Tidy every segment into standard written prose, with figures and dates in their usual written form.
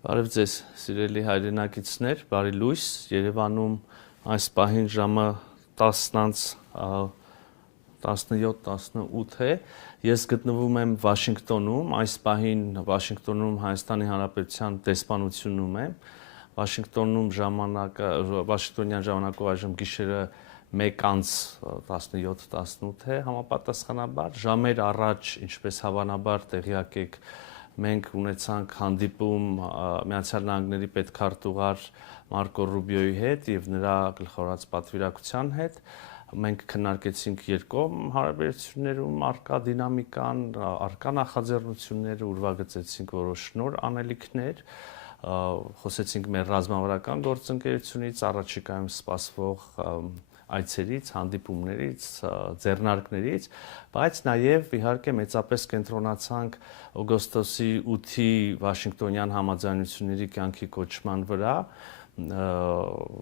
Բարև ձեզ, սիրելի հայրենակիցներ, բարի լույս, Երևանում այս պահին ժամը 10:17-18 է, ես գտնվում եմ Վաշինգտոնում, այս պահին Վաշինգտոնում Հայաստանի Հանրապետության դեսպանությունում եմ, Վաշինգտոնյան ժամանակով այժմ գիշերը 1:17-18 է համապատասխանաբար, ժամեր առաջ, ինչպես հավանաբար տեղյակ եք, մենք ունեցանք հանդիպում Միացյալ Նահանգների պետքարտուղար Մարկո Ռուբիոյի հետ եւ նրա գլխավորած պատվիրակության հետ։ Մենք քննարկեցինք երկկողմ հարաբերություններում առկա դինամիկան, առկա նախաձեռնությունները, ուրվագծեցինք որոշ նոր անելիքներ, խոսեցինք մեր ռազմավարական գործընկերությունից, առաջիկայում սպասվող այցերից, հանդիպումներից, ձեռնարկներից, բայց նաև իհարկե մեծապես կենտրոնացանք օգոստոսի 8-ի Վաշինգտոնյան համաձայնությունների կյանքի կոչման վրա,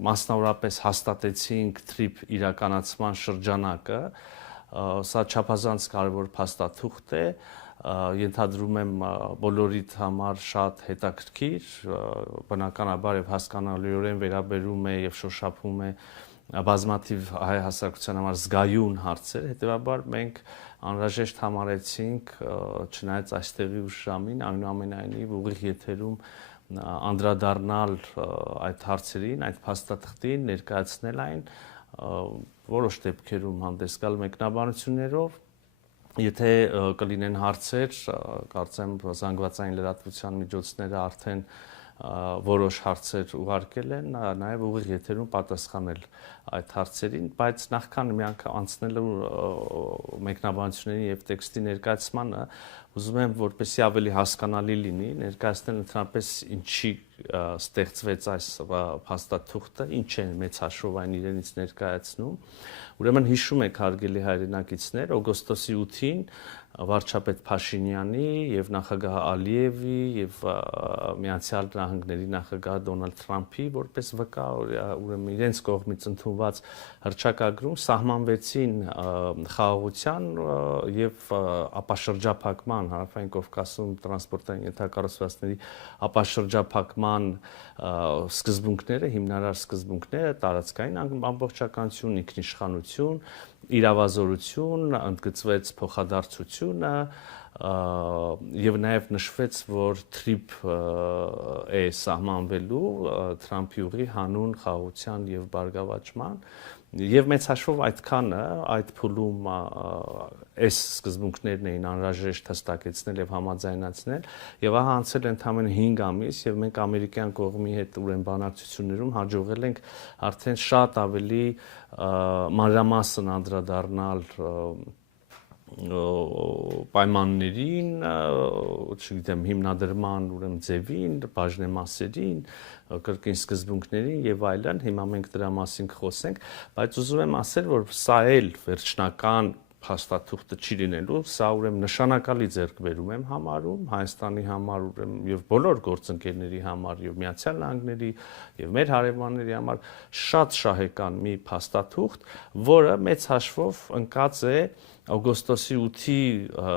մասնավորապես հաստատեցինք TRIP իրականացման շրջանակը, սա չափազանց կարևոր փաստաթուղթ է, ենթադրում եմ բոլորիդ համար շատ հետաքրքիր, բնականաբար եւ հասկանալիորեն վերաբերում է եւ շոշափում է բազմաթիվ հայ հասարակության համար զգայուն հարցեր, հետեւաբար մենք անհրաժեշտ համարեցինք, չնայած այստեղի ուշ ժամին, այնուամենայնիվ ուղիղ եթերում անդրադառնալ այդ հարցերին, այդ փաստաթղթին, ներկայացնել այն, որոշ դեպքերում հանդես գալ մեկնաբանություններով, եթե կլինեն հարցեր, կարծեմ զանգվածային լրատվության միջոցները արդեն որոշ հարցեր ուղարկել են, նաև ուղիղ եթերում պատասխանել այդ հարցերին, բայց նախքան մի անգամ անցնելու մեկնաբանությունների եւ տեքստի ներկայացմանը, ուզում եմ որպեսզի ավելի հասկանալի լինի, ներկայացնել ընդհանրապես ինչի ստեղծվեց այս փաստաթուղթը, ինչ է մեծ հաշվով այն իրենից ներկայացնում։ Ուրեմն հիշում եք հարգելի հայրենակիցներ, օգոստոսի 8-ին վարչապետ Փաշինյանի եւ նախագահ Ալիևի եւ Միացյալ Նահանգների նախագահ Դոնալդ Թրամփի որպես վկա, ուրեմն իրենց կողմից ընդունված հռչակագրում սահմանվեցին խաղաղության եւ ապաշրջափակման հարավային Կովկասում տրանսպորտային ենթակառուցվածքների ապաշրջափակման սկզբունքները, հիմնարար սկզբունքները, տարածքային ամբողջականություն, ինքնիշխանություն, իրավազորություն, ընդգծվեց փոխադարձությունը եւ նաեւ նշվեց, որ TRIP է սահմանվելու Թրամփի ուղի հանուն խաղաղության եւ բարգավաճման եւ մեծ հաշվով այդքանը այդ փուլում այս սկզբունքներն էին անհրաժեշտ հստակեցնել եւ համաձայնացնել եւ ահա անցել ընդամենը 5 ամիս եւ մենք ամերիկյան կողմի հետ ուրեմն բանակցություններում հաջողել ենք արդեն շատ ավելի մանրամասն անդրադառնալ պայմաններին, չգիտեմ, հիմնադրման ուրեմն ձևին, բաժնեմասերին, կրկին սկզբունքներին եւ այլն, հիմա մենք դրա մասին կխոսենք, բայց ուզում եմ ասել, որ սա էլ վերջնական փաստաթուղթը չի լինելու, սա ուրեմն նշանակալի ձեռքբերում եմ համարում Հայաստանի համար ուրեմն եւ բոլոր գործընկերների համար եւ Միացյալ Նահանգների եւ մեր հարևանների համար շատ շահեկան մի փաստաթուղթ, որը մեծ հաշվով ընկած է օգոստոսի 8-ի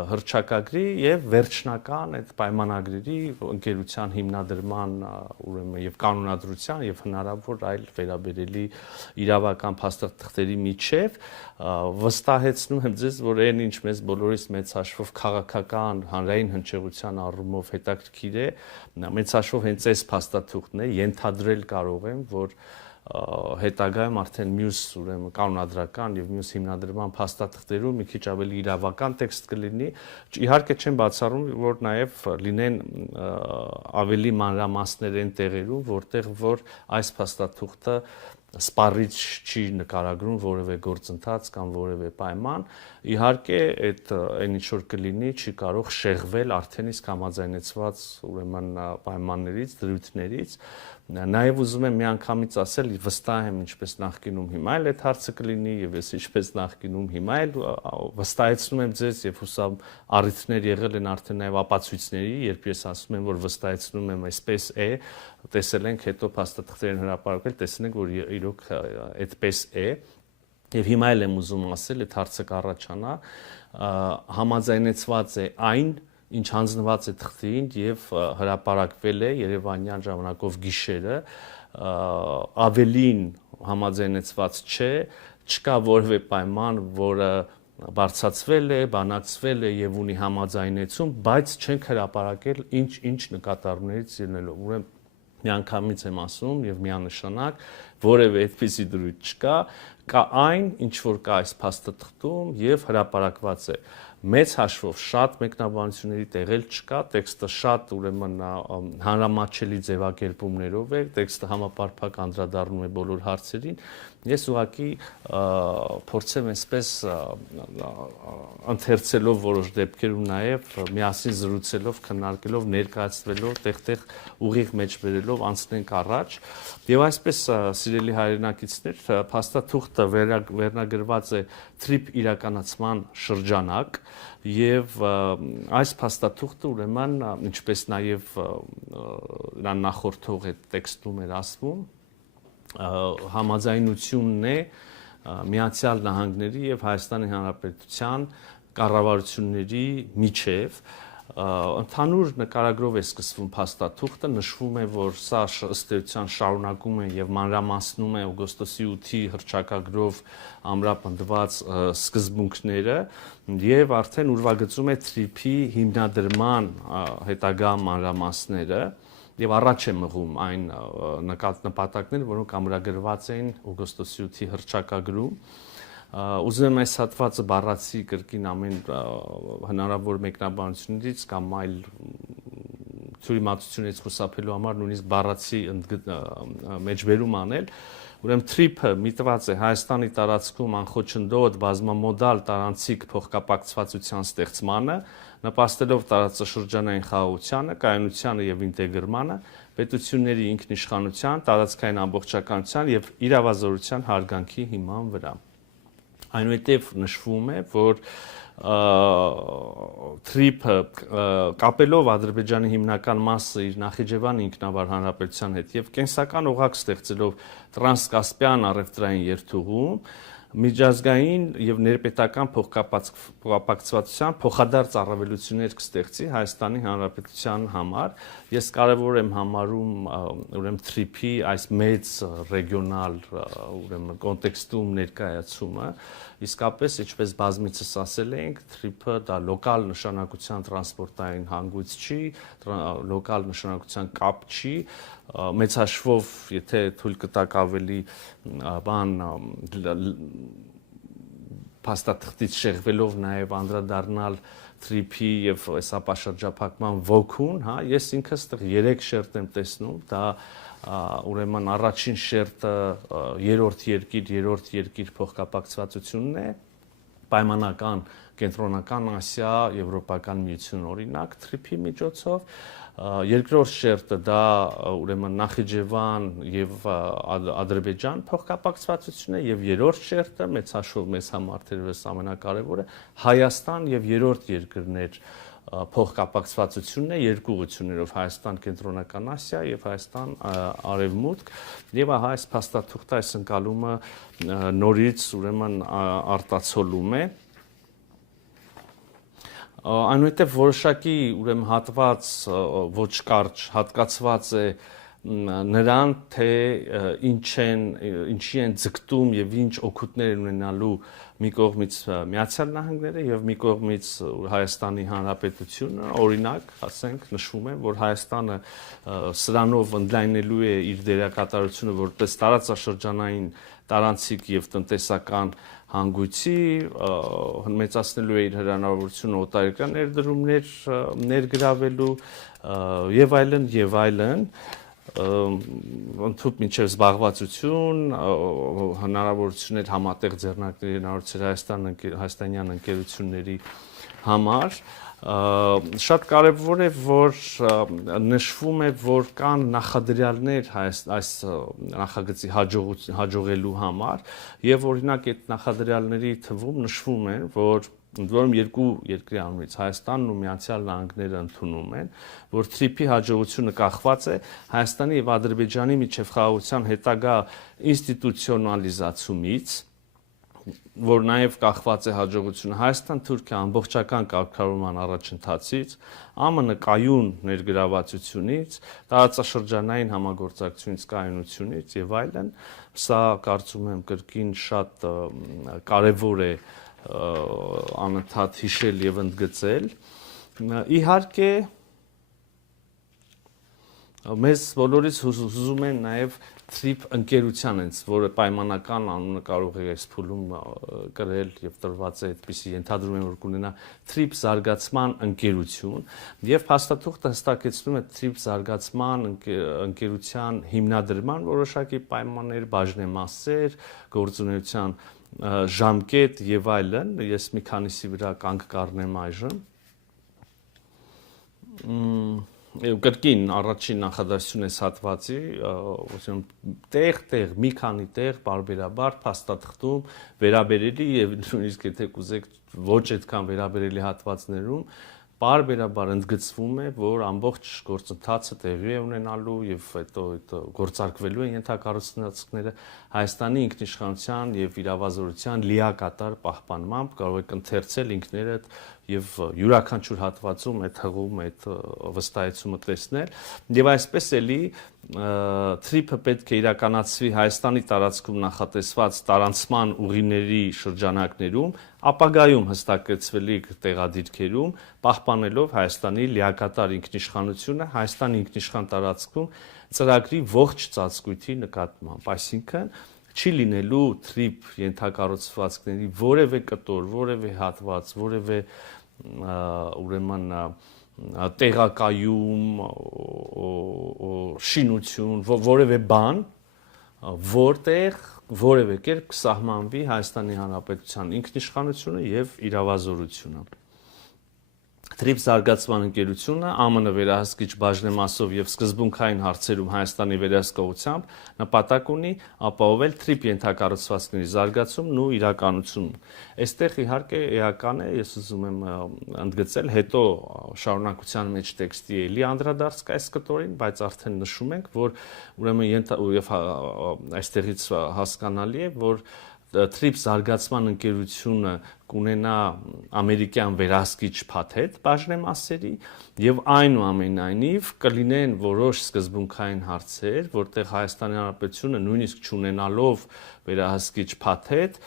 հռչակագրի եւ վերջնական այդ պայմանագրերի ընկերության հիմնադրման ուրեմն եւ կանոնադրության եւ հնարավոր այլ վերաբերելի իրավական փաստաթղթերի միջև վստահեցնում եմ ձեզ, որ այն ինչ մեզ բոլորիս մեծ հաշվով քաղաքական հանրային հնչեղության առումով հետաքրքիր է, մեծ հաշվով հենց այս փաստաթուղթն է, ենթադրել կարող եմ, որ հետագայում արդեն մյուս ուրեմն կանոնադրական եւ մյուս հիմնադրման փաստաթղթերում մի քիչ ավելի իրավական տեքստ կլինի, իհարկե չեմ բացառում, որ նաեւ լինեն ավելի մանրամասներ այն տեղերում, որտեղ որ այս փաստաթուղթը սպառիչ չի նկարագրում որևէ գործընթաց կամ որևէ պայման, իհարկե այդ այն ինչ որ կլինի չի կարող շեղվել արդեն իսկ համաձայնեցված ուրեմն պայմաններից, դրույթներից, նաեւ ուզում եմ միանգամից ասել, վստահ եմ ինչպես նախկինում հիմա էլ այդ հարցը կլինի եւ ես ինչպես նախկինում հիմա էլ վստահեցնում եմ ձեզ եւ հուսամ առիթներ եղել են արդեն նաեւ ապացույցների, երբ ես ասում եմ, որ վստահեցնում եմ, այսպես է, տեսել ենք հետո փաստաթղթերին հրապարակել, տեսնենք, որ իրոք այդպես է եւ հիմա էլ եմ ուզում ասել, այդ հարցը կառաջանա, համաձայնեցված է այն ինչ հանձնված է թղթին եւ հրապարակվել է Երևանյան ժամանակով գիշերը, ավելին համաձայնեցված չէ, չկա որևէ պայման, որը բարձրացվել է, բանակցվել է եւ ունի համաձայնեցում, բայց չենք հրապարակել ինչ նկատառումներից ելնելով։ Ուրեմն միանգամից եմ ասում եւ միանշանակ որևէ այդպիսի դրույթ չկա, կա այն, ինչ որ կա այս փաստաթղթում եւ հրապարակված է։ Մեծ հաշվով շատ մեկնաբանությունների տեղել չկա, տեքստը շատ ուրեմն հանրամատչելի ձևակերպումներով է, տեքստը համապարփակ անդրադառնում է բոլոր հարցերին։ Ես ուղղակի փորձեմ այսպես ընթերցելով որոշ դեպքերում նաև միասին զրուցելով, քննարկելով, ներկայացնելով, տեղ-տեղ ուղիղ մեջ բերելով անցնենք առաջ։ Եվ այսպես սիրելի հայրենակիցներ, փաստաթուղթը վերնագրված է թրիփ իրականացման շրջանակ եւ այս փաստաթուղթը ուրեմն ինչպես նաև նա նախորդող այդ տեքստում էր ասվում համաձայնությունն է Միացյալ Նահանգների եւ Հայաստանի Հանրապետության կառավարությունների միջև ընդհանուր նկարագրով է սկսվում փաստաթուղթը, նշվում է, որ սա ըստ էության շարունակում է եւ մանրամասնում է օգոստոսի 8-ի հռչակագրով ամրապնդված սկզբունքները եւ արդեն ուրվագծում է թրիփի հիմնադրման հետագա մանրամասները եւ առաջ է մղում այն նպատակները, որոնք ամրագրված էին օգոստոսի 8-ի հռչակագրում։ Ուզում եմ այս հատվածը բառացի կրկին ամեն հնարավոր մեկնաբանություններից կամ այլ թյուրիմացությունից խուսափելու համար նույնիսկ բառացի մեջբերում անել։ Ուրեմն թրիփը միտված է Հայաստանի տարածքում անխոչնդոտ բազմամոդալ տարանցիկ փոխկապակցվածության ստեղծմանը, նպաստելով տարածաշրջանային խաղաղությանը, կայունությանը եւ ինտեգրմանը, պետությունների ինքնիշխանության, տարածքային ամբողջականության եւ իրավազորության հարգանքի հիման վրա։ Այնուհետև նշվում է, որ թրիփը կապելով Ադրբեջանի հիմնական մասը իր Նախիջևան ինքնավար հանրապետության հետ եւ կենսական օղակ ստեղծելով տրանսկասպյան առևտրային երթուղում միջազգային եւ ներպետական փոխկապակցվածության փոխադարձ առավելություններ կստեղծի Հայաստանի Հանրապետության համար։ Ես կարևոր եմ համարում ուրեմն թրիփի այս մեծ ռեգիոնալ ուրեմն կոնտեքստում ներկայացումը, իսկապես ինչպես բազմիցս ասել ենք, թրիփը դա լոկալ նշանակության տրանսպորտային հանգույց չի, լոկալ նշանակության կապ չի, մեծ հաշվով, եթե թույլ կտակ ավելի բան փաստաթղթից շեղվելով նաև անդրադառնալ թրիփի եւ սապաշրջափակման ոգուն, հա, ես ինքս 3 շերտ եմ տեսնում, դա ուրեմն առաջին շերտը երրորդ երկիր փոխկապակցվածությունն է, պայմանական կենտրոնական Ասիա, Եվրոպական միություն օրինակ թրիփի միջոցով, երկրորդ շերտը դա ուրեմն Նախիջևան եւ Ադրբեջան փոխկապակցվածությունն է եւ երրորդ շերտը մեծ հաշվով մեզ համար թերևս ամենակարևորը Հայաստան եւ երրորդ երկրներ փոխկապակցվածությունն է երկու ուղղություններով Հայաստան կենտրոնական Ասիա եւ Հայաստան արևմուտք եւ ահա այս փաստաթուղթը այս ընկալումը նորից ուրեմն արտացոլում է այնուհետև որոշակի ուրեմն հատված ոչ կարճ հատկացված է նրան թե ինչի են ձգտում եւ ինչ օգուտներ ունենալու մի կողմից Միացյալ Նահանգները եւ մի կողմից Հայաստանի Հանրապետությունը, օրինակ, ասենք, նշվում է, որ Հայաստանը սրանով ընդլայնելու է իր դերակատարությունը որպես տարածաշրջանային տարանցիկ եւ տնտեսական հանգույցի, մեծացնելու է իր հնարավորությունը օտարերկրյա ներդրումներ ներգրավելու եւ այլն, ընդհանուր մինչև զբաղվածություն, հնարավորություններ համատեղ ձեռնարկների հնարավորություններ հայաստանյան ընկերությունների համար, շատ կարևոր է, որ նշվում է, որ կան նախադրյալներ այս նախագծի հաջողելու համար եւ օրինակ այդ նախադրյալների թվում նշվում է, որ ընդ որում երկու երկրի անունից Հայաստանն ու Միացյալ Նահանգները ընդունում են, որ թրիփի հաջողությունը կախված է Հայաստանի եւ Ադրբեջանի միջև խաղաղության հետագա ինստիտուցիոնալիզացումից որ նաև կախված է հաջողությունը Հայաստան-Թուրքիա ամբողջական կարգավորման առաջընթացից, ԱՄՆ կայուն ներգրավվածությունից, տարածաշրջանային համագործակցությունից, կայունությունից եւ այլն, սա կարծում եմ կրկին շատ կարեւոր է անընդհատ հիշել եւ ընդգծել։ Իհարկե մեզ բոլորից հուզում են նաև TRIP ընկերության հենց, որը պայմանական անունը կարող է այս փուլում կրել եւ տրված է այդպիսի ենթադրում եմ որ կունենա TRIP զարգացման ընկերություն եւ փաստաթուղթը հստակեցնում է TRIP զարգացման ընկերության հիմնադրման որոշակի պայմաններ, բաժնեմասեր, գործունեության ժամկետ եւ այլն, ես մի քանիսի վրա կանգ կառնեմ այժմ։ Կրկին առաջին նախադասություն այս հատվածի, տեղ, մի քանի տեղ բարբերաբար փաստաթղթում վերաբերելի եւ նույնիսկ եթե կուզեք ոչ այդքան վերաբերելի հատվածներում բարբերաբար ընդգծվում է, որ ամբողջ գործընթացը տեղի է ունենալու եւ հետո գործարկվելու են ենթակառուցվածքները Հայաստանի ինքնիշխանության եւ իրավազորության լիակատար պահպանմամբ կարող եք ընթերցել ինքներդ եւ յուրաքանչյուր հատվածում այդ հղում այդ վստահեցումը տեսնել եւ այսպես էլի TRIP-ը պետք է իրականացվի Հայաստանի տարածքում նախատեսված տարանցման ուղիների շրջանակներում, ապագայում հստակեցվելիք տեղադիրքերում, պահպանելով Հայաստանի լիակատար ինքնիշխանությունը Հայաստանի ինքնիշխան տարածքում ծրագրի ողջ ծածկույթի նկատմամբ, այսինքն չի լինելու TRIP ենթակառուցվածքների որևէ կտոր, որևէ հատված, որևէ ուրեմն տեղակայում, շինություն, որևէ բան, որտեղ որևէ կերպ կսահմանվի Հայաստանի Հանրապետության ինքնիշխանությունը եւ իրավազորությունը։ TRIP զարգացման ընկերությունը ԱՄՆ վերահսկիչ բաժնեմասով եւ սկզբունքային հարցերում Հայաստանի վերահսկողությամբ նպատակ ունի ապահովել TRIP ենթակառուցվածքների զարգացումն ու իրականությունն։ Այստեղ իհարկե էական է, ես ուզում եմ ընդգծել, հետո շարունակության մեջ տեքստի էլի անդրադարձ կա այս կտորին, բայց արդեն նշում ենք, որ ուրեմն եւ այստեղից հասկանալի է, որ TRIP զարգացման ընկերությունը կունենա ամերիկյան վերահսկիչ փաթեթ բաժնեմասերի եւ այնուամենայնիվ կլինեն որոշ սկզբունքային հարցեր, որտեղ Հայաստանի Հանրապետությունը նույնիսկ չունենալով վերահսկիչ փաթեթ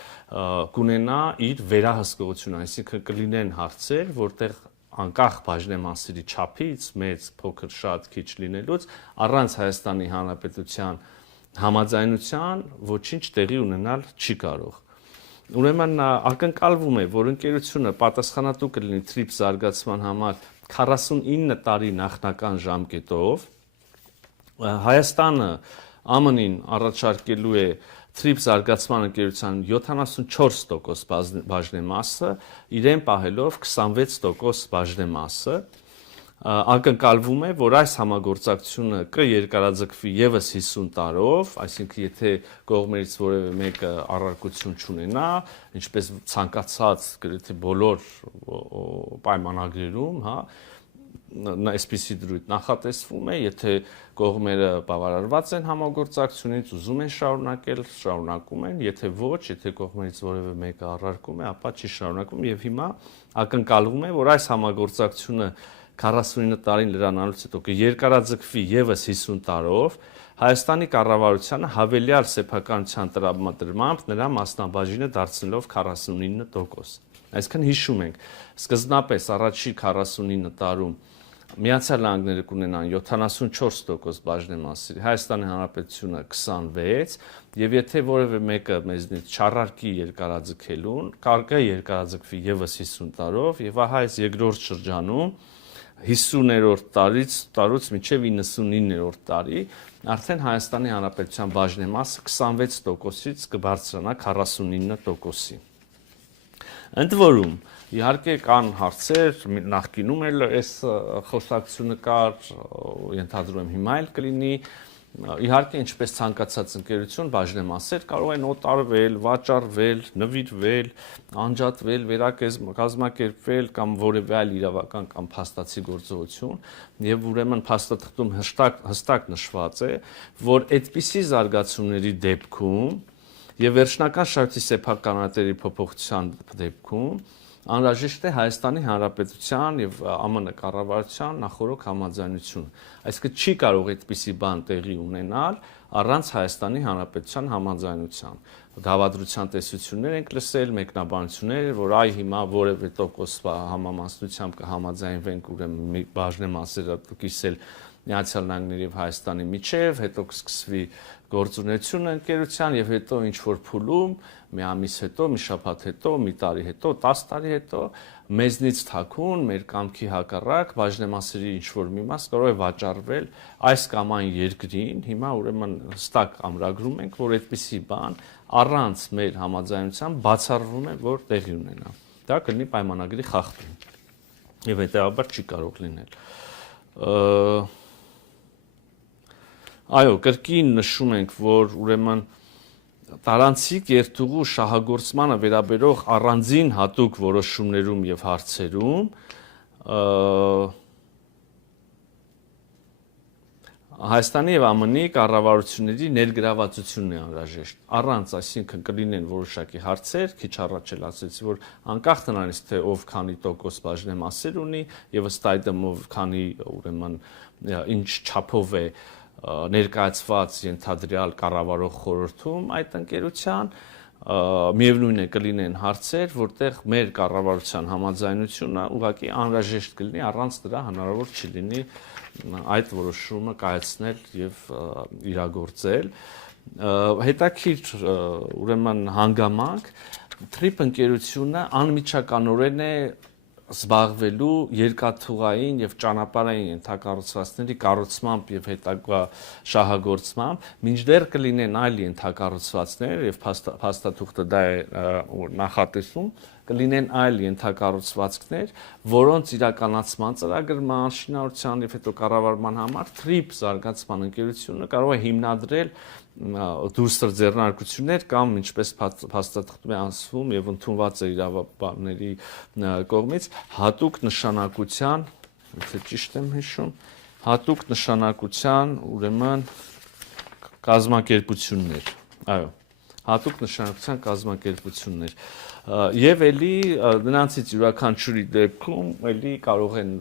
կունենա իր վերահսկողությունը, այսինքն կլինեն հարցեր, որտեղ անկախ բաժնեմասերի չափից, մեծ, փոքր, շատ, քիչ լինելուց, առանց Հայաստանի Հանրապետության համաձայնության ոչինչ տեղի ունենալ չի կարող։ Ուրեմն ակնկալվում է, որ ընկերությունը պատասխանատու կլինի TRIP զարգացման համար 49 տարի նախնական ժամկետով։ Հայաստանը ԱՄՆ-ին առաջարկելու է TRIP զարգացման ընկերության 74% բաժնեմասը, իրեն պահելով 26% բաժնեմասը։ Ակնկալվում է, որ այս համագործակցությունը կերկարաձգվի եւս 50 տարով, այսինքն եթե կողմերից որևէ մեկը առարկություն չունենա, ինչպես ցանկացած գրեթե բոլոր պայմանագրերում, հա, այսպիսի դրույթ նախատեսվում է, եթե կողմերը բավարարված են համագործակցությունից, ուզում են շարունակել, շարունակում են, եթե ոչ, եթե կողմերից որևէ մեկը առարկում է, ապա չի շարունակում եւ հիմա ակնկալվում է, որ այս համագործակցությունը 49 տարին լրանալուց հետո կերկարաձգվի եւս 50 տարով, Հայաստանի կառավարությանը հավելյալ սեփականության տրամադրմամբ նրա մասնաբաժինը դարձնելով 49%։ Այսինքն հիշում ենք, սկզբնապես առաջի 49 տարում Միացյալ Նահանգները կունենան 74% բաժնեմասերի, Հայաստանի Հանրապետությունը 26%, եւ եթե որևէ մեկը մեզնից չառարկի երկարաձգելուն, կարգա երկարաձգվի եւս 50 տարով, եւ ահա այս երկրորդ շրջանում 50-րդ տարուց մինչև 99-րդ տարի արդեն Հայաստանի Հանրապետության բաժնեմասը 26%-ից կբարձրանա 49%-ի։ Ընդ որում, իհարկե կան հարցեր, նախկինում էլ այս խոսակցությունը կար, ենթադրում եմ հիմա էլ կլինի, իհարկե ինչպես ցանկացած ընկերություն բաժնեմասեր կարող են օտարվել, վաճառվել, նվիրվել, անջատվել, վերակազմակերպվել կամ որևէ այլ իրավական կամ փաստացի գործողություն, եւ ուրեմն փաստաթղթում հստակ նշված է, որ այդպիսի զարգացումների դեպքում Եվ վերջնական շահույթի սեփականատերի փոփոխության դեպքում անհրաժեշտ է Հայաստանի Հանրապետության եւ ԱՄՆ կառավարության նախորոք համաձայնություն։ Այսինքն չի կարող այդպիսի բան տեղի ունենալ առանց Հայաստանի Հանրապետության համաձայնության։ Դավադրության տեսություններ ենք լսել, մեկնաբանություններ, որ այ հիմա որևէ տոկոս համամասնությամբ կհամաձայնվենք, ուրեմն մի բաժնե մասերը կիսել Միացյալ Նահանգների եւ Հայաստանի միջև, հետո կսկսվի գործունեությունը ընկերության եւ հետո ինչ որ փուլում մի ամիս հետո, մի շաբաթ հետո, մի տարի հետո, 10 տարի հետո մեզնից թաքուն, մեր կամքի հակառակ բաժնեմասերի ինչ որ մի մաս կարող է վաճառվել այս կամ այն երկրին։ Հիմա ուրեմն հստակ ամրագրում ենք, որ այդպիսի բան առանց մեր համաձայնության բացառվում է, որ տեղի ունենա։ Դա կլինի պայմանագրի խախտում եւ հետեւաբար չի կարող լինել։ Այո, կրկին նշում ենք, որ ուրեմն տարանցիկ երթուղու շահագործմանը վերաբերող առանձին հատուկ որոշումներում եւ հարցերում Հայաստանի եւ ԱՄՆ-ի կառավարությունների ներգրավվածությունն է անհրաժեշտ։ Առանց, այսինքն կլինեն որոշակի հարցեր, քիչ առաջ էլ ասեցի, որ անկախ նրանից թե ով քանի տոկոս բաժնեմասեր ունի եւ ըստ այդմ ով քանի ուրեմն ինչ չափով է ներկայացված ենթադրյալ կառավարող խորհրդում այդ ընկերության միևնույն է կլինեն հարցեր, որտեղ մեր կառավարության համաձայնությունը ուղղակի անհրաժեշտ կլինի, առանց դրա հնարավոր չի լինի այդ որոշումը կայացնել եւ իրագործել։ Հետաքրքիր ուրեմն հանգամանք TRIP ընկերությունը անմիջականորեն է զբաղվելու երկաթուղային եւ ճանապարհային ենթակառուցվածքների կառուցմամբ եւ հետագա շահագործմամբ, մինչդեռ կլինեն այլ ենթակառուցվածքներ եւ փաստաթուղթը դա է նախատեսում, կլինեն այլ ենթակառուցվածքներ, որոնց իրականացման ծրագրման, շինարարության եւ հետո կառավարման համար TRIP զարգացման ընկերությունը կարող է հիմնադրել դուրսր ձեռնարկություններ կամ ինչպես փաստաթղթում է ասվում եւ ընդունված է իրավաբանների կողմից հատուկ նշանակության, եթե ճիշտ եմ հիշում, հատուկ նշանակության ուրեմն կազմակերպություններ, այո, հատուկ նշանակության կազմակերպություններ եւ էլի նրանցից յուրաքանչյուրի դեպքում էլի կարող են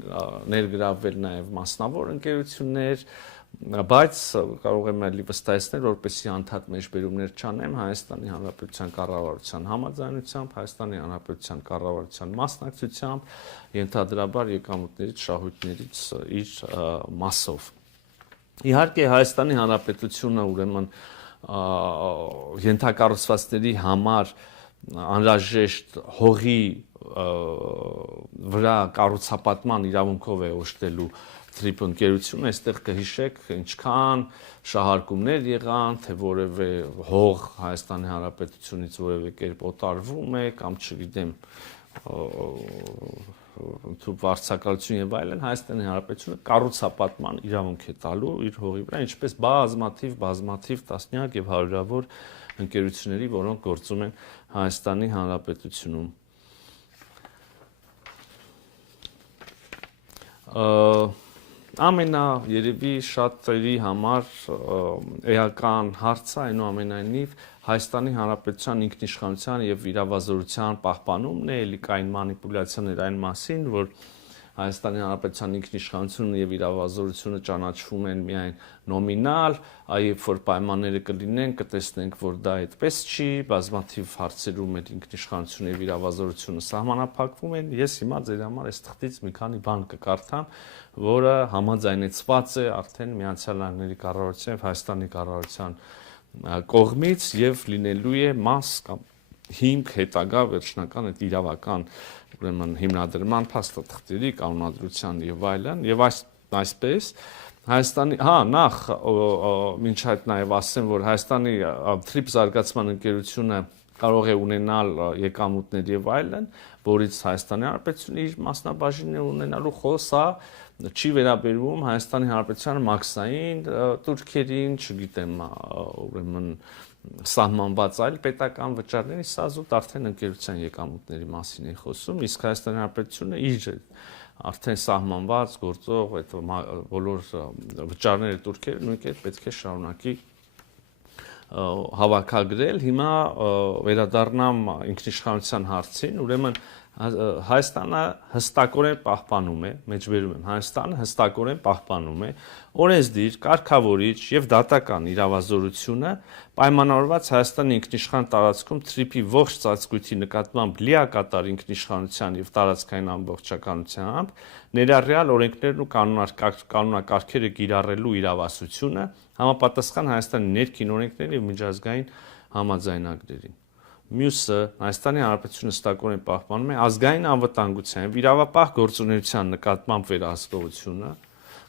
ներգրավվել նաեւ մասնավոր ընկերություններ, բայց կարող եմ էլի վստահեցնել, որպեսզի անդադ մեջբերումներ չանեմ Հայաստանի Հանրապետության կառավարության համաձայնությամբ, Հայաստանի Հանրապետության կառավարության մասնակցությամբ, ենթադրաբար եկամուտներից, շահույթներից իր մասով։ Իհարկե Հայաստանի Հանրապետությունը ուրեմն ենթակառուցվածքների համար անհրաժեշտ հողի վրա կառուցապատման իրավունքով է օժտելու TRIP ընկերությունը, այստեղ կհիշեք ինչքան շահարկումներ եղան, թե որևէ հող Հայաստանի Հանրապետությունից որևէ կերպ օտարվում է կամ չգիտեմ վարձակալություն եւ այլն, Հայաստանի Հանրապետությունը կառուցապատման իրավունք է տալու իր հողի վրա, ինչպես բազմաթիվ տասնյակ եւ հարյուրավոր ընկերությունների, որոնք գործում են Հայաստանի Հանրապետությունում։ Երևի շատերի համար էական հարցը այնուամենայնիվ Հայաստանի Հանրապետության ինքնիշխանության եւ իրավազորության պահպանումն է, ելի կային մանիպուլյացիաներ այն մասին, որ Հայաստանի Հանրապետության ինքնիշխանությունը եւ իրավազորությունը ճանաչվում են միայն նոմինալ, այլ որ պայմանները կլինեն, կտեսնենք, որ դա այդպես չի, բազմաթիվ հարցերում այդ ինքնիշխանությունը եւ իրավազորությունը սահմանափակվում են։ Ես հիմա ձեր համար այս թղթից մի քանի բան կկարդամ, որը համաձայնեցված է արդեն Միացյալ Նահանգների կառավարության եւ Հայաստանի կառավարության կողմից եւ լինելու է մաս կամ հիմք հետագա վերջնական այդ իրավական ուրեմն հիմնադրման փաստաթղթերի կանոնադրության եւ այլն եւ այսպես Հայաստանի նախ մինչ այդ նաեւ ասեմ որ Հայաստանի TRIP զարգացման ընկերությունը կարող է ունենալ եկամուտներ եւ այլն, որից Հայաստանի Հանրապետությունը իր մասնաբաժինն է ունենալու խոսա չի վերաբերվում Հայաստանի Հանրապետության մաքսային турքերին, չգիտեմ, ուրեմն սահմանված այլ պետական վճարների, սա զուտ արդեն ընկերության եկամուտների մասին է խոսում, իսկ Հայաստանի Հանրապետությունը իր արդեն սահմանված գործող այդ բոլոր վճարները турքերը նույնքեր պետք է շարունակի հավաքագրել, հիմա վերադառնամ ինքնիշխանության հարցին, ուրեմն Հայաստանը հստակորեն պահպանում է, մեջբերում եմ, Հայաստանը հստակորեն պահպանում է օրենսդիր, կարգավորիչ եւ դատական իրավազորությունը պայմանավորված Հայաստանի ինքնիշխան տարածքում թրիփի ողջ ծածկույթի նկատմամբ լիակատար ինքնիշխանության եւ տարածքային ամբողջականությամբ ներառյալ օրենքներն ու կանոնակարգերը կիրառելու իրավասությունը համապատասխան Հայաստանի ներքին օրենքների եւ միջազգային համաձայնագրերին։ Մյուսը Հայաստանի Հանրապետությունը հստակորեն պահպանում է ազգային անվտանգության եւ իրավապահ գործունեության նկատմամբ վերահսկողությունը,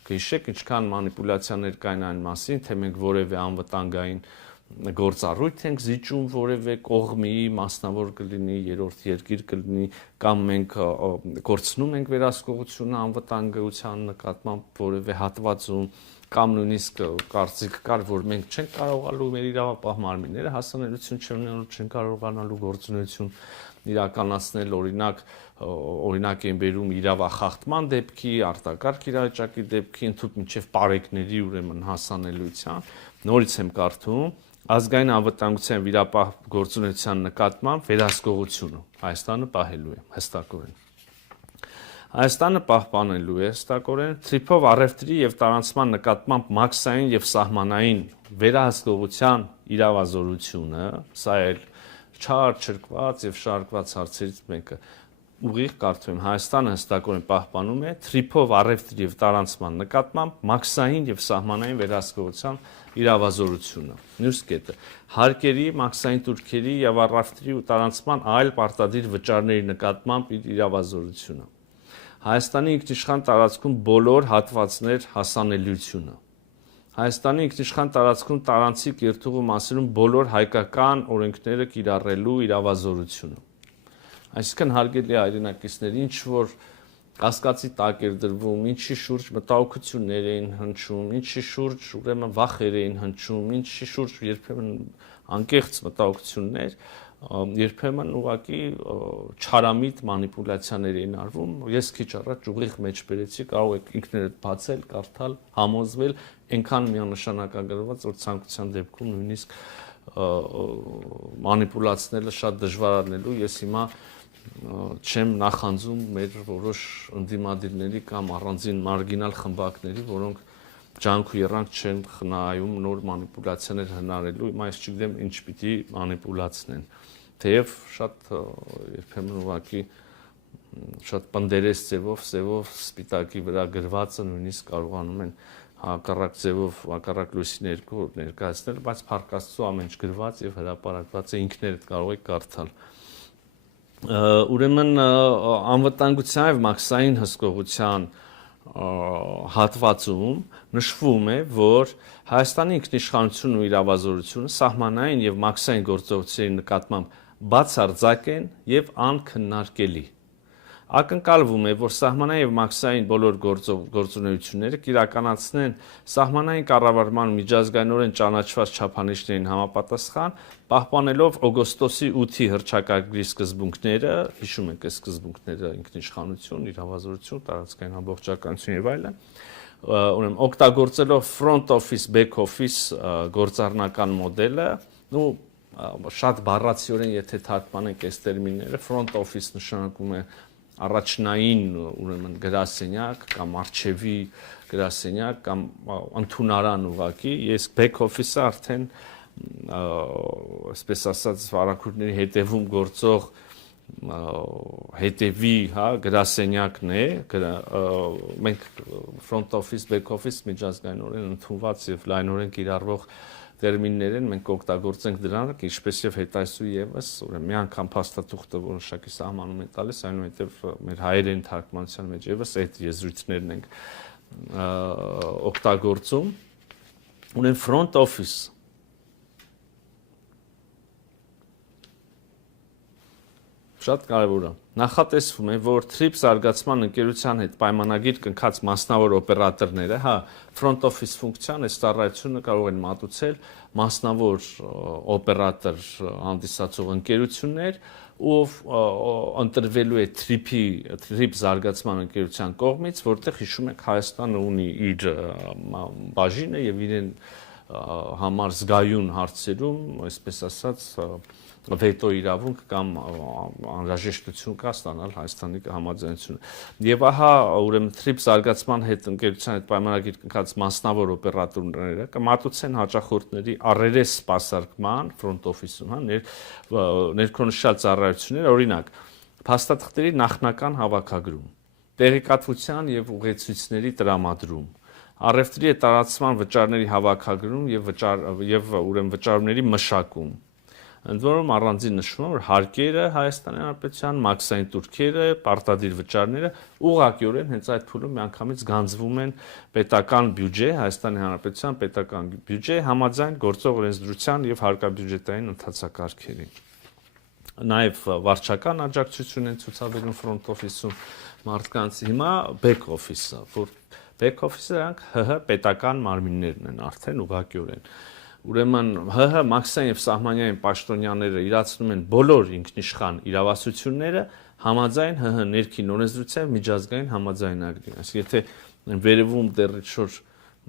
կհիշեք ինչքան մանիպուլյացիաներ կային այն մասին, թե մենք որևէ անվտանգային գործառույթ ենք զիջում որևէ կողմի, մասնավոր կլինի, երրորդ երկիր կլինի, կամ մենք կորցնում ենք վերահսկողությունը անվտանգության նկատմամբ որևէ հատվածում, կամ նույնիսկ կարծիք կար, որ մենք չենք կարողանալու մեր իրավապահ մարմինները հասանելիություն չունենալու, չեն կարողանալու գործունեություն իրականացնել, օրինակ են բերում իրավախախտման դեպքի, արտակարգ իրավիճակի դեպքի, ընդհանուր մինչև պարեկների ուրեմն հասանելիության, նորից եմ կարդում, ազգային անվտանգության եւ իրավապահ գործունեության նկատմամբ վերահսկողությունը Հայաստանը պահելու է հստակորեն։ Հայաստանը պահպանելու է հստակորեն թրիփով առևտրի եւ տարանցման նկատմամբ մաքսային եւ սահմանային վերահսկողության իրավազորությունը, սա էլ չար չրկված եւ շարքված հարցերից մեկը, ուղիղ կարդում եմ, Հայաստանը հստակորեն պահպանում է թրիփով առևտրի եւ տարանցման նկատմամբ մաքսային եւ սահմանային վերահսկողության իրավազորությունը։ Մյուս կետը հարկերի, մաքսային տուրքերի եւ առևտրի ու տարանցման այլ պարտադիր վճարների նկատմամբ իրավազորությունը։ Հայաստանի ինքնիշխան տարածքում բոլոր հատվածներ հասանելիությունը։ Հայաստանի ինքնիշխան տարածքում տարանցիկ երթուղու մասերում բոլոր հայկական օրենքները կիրառելու իրավազորությունը։ Այսինքն հարգելի հայրենակիցներ, ինչ որ կասկածի տակ էր դրվում, ինչի շուրջ մտահոգություններ էին հնչում, ինչի շուրջ ուրեմն վախեր էին հնչում, ինչի շուրջ երբեմն անկեղծ մտահոգություններ, երբեմն ուղղակի չարամիտ մանիպուլյացիաներ էին արվում, ես քիչ առաջ ուղիղ մեջ բերեցի, կարող եք ինքներդ բացել, կարդալ, համոզվել, այնքան միանշանակագրված, որ ցանկության դեպքում նույնիսկ մանիպուլացնելը շատ դժվարանելու, ես հիմա չեմ նախանձում մեր որոշ ընդդիմադիրների կամ առանձին մարգինալ խմբակների, որոնք ջանք ու երանք չեն խնայում նոր մանիպուլյացիաներ հնարելու, հիմա ես չգիտեմ ինչ պիտի մանիպուլացնեն, թեև շատ երբեմն ուղղակի շատ պնդերես ձևով սպիտակի վրա գրվածը նույնիսկ կարողանում են հակառակ ձևով, հակառակ լույսի ներքո ներկայացնել, բայց փառք Աստծո ամեն ինչ գրված եւ հրապարակված է, ինքներդ կարող եք կարդալ։ Ուրեմն անվտանգության եւ մաքսային հսկողության հատվածում նշվում է, որ Հայաստանի ինքնիշխանությունն ու իրավազորությունը սահմանային եւ մաքսային գործողությունների նկատմամբ բացարձակ են եւ անքննարկելի։ Ակնկալվում է, որ սահմանային եւ մաքսային բոլոր գործունեությունները կիրականացնեն սահմանային կառավարման միջազգայինորեն ճանաչված չափանիշներին համապատասխան, պահպանելով օգոստոսի 8-ի հռչակագրի սկզբունքները, հիշում եք այս սկզբունքները՝ ինքնիշխանություն, իրավազորություն, տարածքային ամբողջականություն եւ այլն, ուրեմն օգտագործելով front office, back office գործառնական մոդելը, շատ բառացիորեն եթե թարգմանենք այս տերմինները, front office նշանակում է առաջնային ուրեմն գրասենյակ կամ արխիվի գրասենյակ կամ ընդունարան ուղակի, ես back office-ը արդեն այսպես ասած վարակույրների հետևում գործող հետևի, հա, գրասենյակն է, մենք front office, back office միջազգայինորեն ընդունված եւ լայնորեն կիրառվող տերմիններ են, մենք օգտագործենք դրանք, ինչպես եւ հետայսու եւս, ուրեմն մի անգամ փաստաթուղթը որոշակի սահմանում են տալիս, այնուհետեւ մեր հայերեն թարգմանության մեջ եւս այդ եզրույթներն ենք օգտագործում։ Ուրեմն front office շատ կարևոր է։ Նախատեսվում է, որ TRIPS զարգացման ընկերության հետ պայմանագիր կնքած մասնավոր օպերատորները, հա, front office ֆունկցիան այս ծառայությունը կարող են մատուցել մասնավոր օպերատոր հանդիսացող ընկերություններ, ով ընտրվելու է TRIPS զարգացման ընկերության կողմից, որտեղ հիշում եք Հայաստանը ունի իր բաժինը եւ իրեն համար զգայուն հարցերում, այսպես ասած, վետո իրավունք կամ անհրաժեշտություն կա ստանալ Հայաստանի համաձայնությունը։ Եվ ահա ուրեմն TRIPS զարգացման հետ ընկերության հետ պայմանագիր կնքած մասնավոր օպերատորները կմատուցեն հաճախորդների առերես սպասարկման front office-ում, ներքոնշալ ծառայություններ, օրինակ, փաստաթղթերի նախնական հավաքագրում, տեղեկատվության եւ ուղեցույցների տրամադրում, առևտրի եւ տարածման վճարների հավաքագրում եւ ուրեմն վճարումների մշակում։ Ընդ որում առանձին նշվում է, որ հարկերը Հայաստանի Հանրապետության, մաքսային տուրքերը, պարտադիր վճարները ուղղակիորեն հենց այդ փուլում միանգամից գանձվում են պետական բյուջե, Հայաստանի Հանրապետության պետական բյուջե համաձայն գործող օրենսդրության եւ հարկաբյուջետային ընթացակարգերի։ Նաեւ վարչական աջակցություն են ցուցաբերում front office-ում մարդկանց, հիմա back office-ը, որ back office-ը դրանք ՀՀ պետական մարմիններն են արդեն ուղղակիորեն։ Ուրեմն ՀՀ մաքսային եւ սահմանային պաշտոնյաները իրացնում են բոլոր ինքնիշխան իրավասությունները համաձայն ՀՀ ներքին օրենսդրության միջազգային համաձայնագրին։ Այսինքն եթե վերևում դեռ ինչ-որ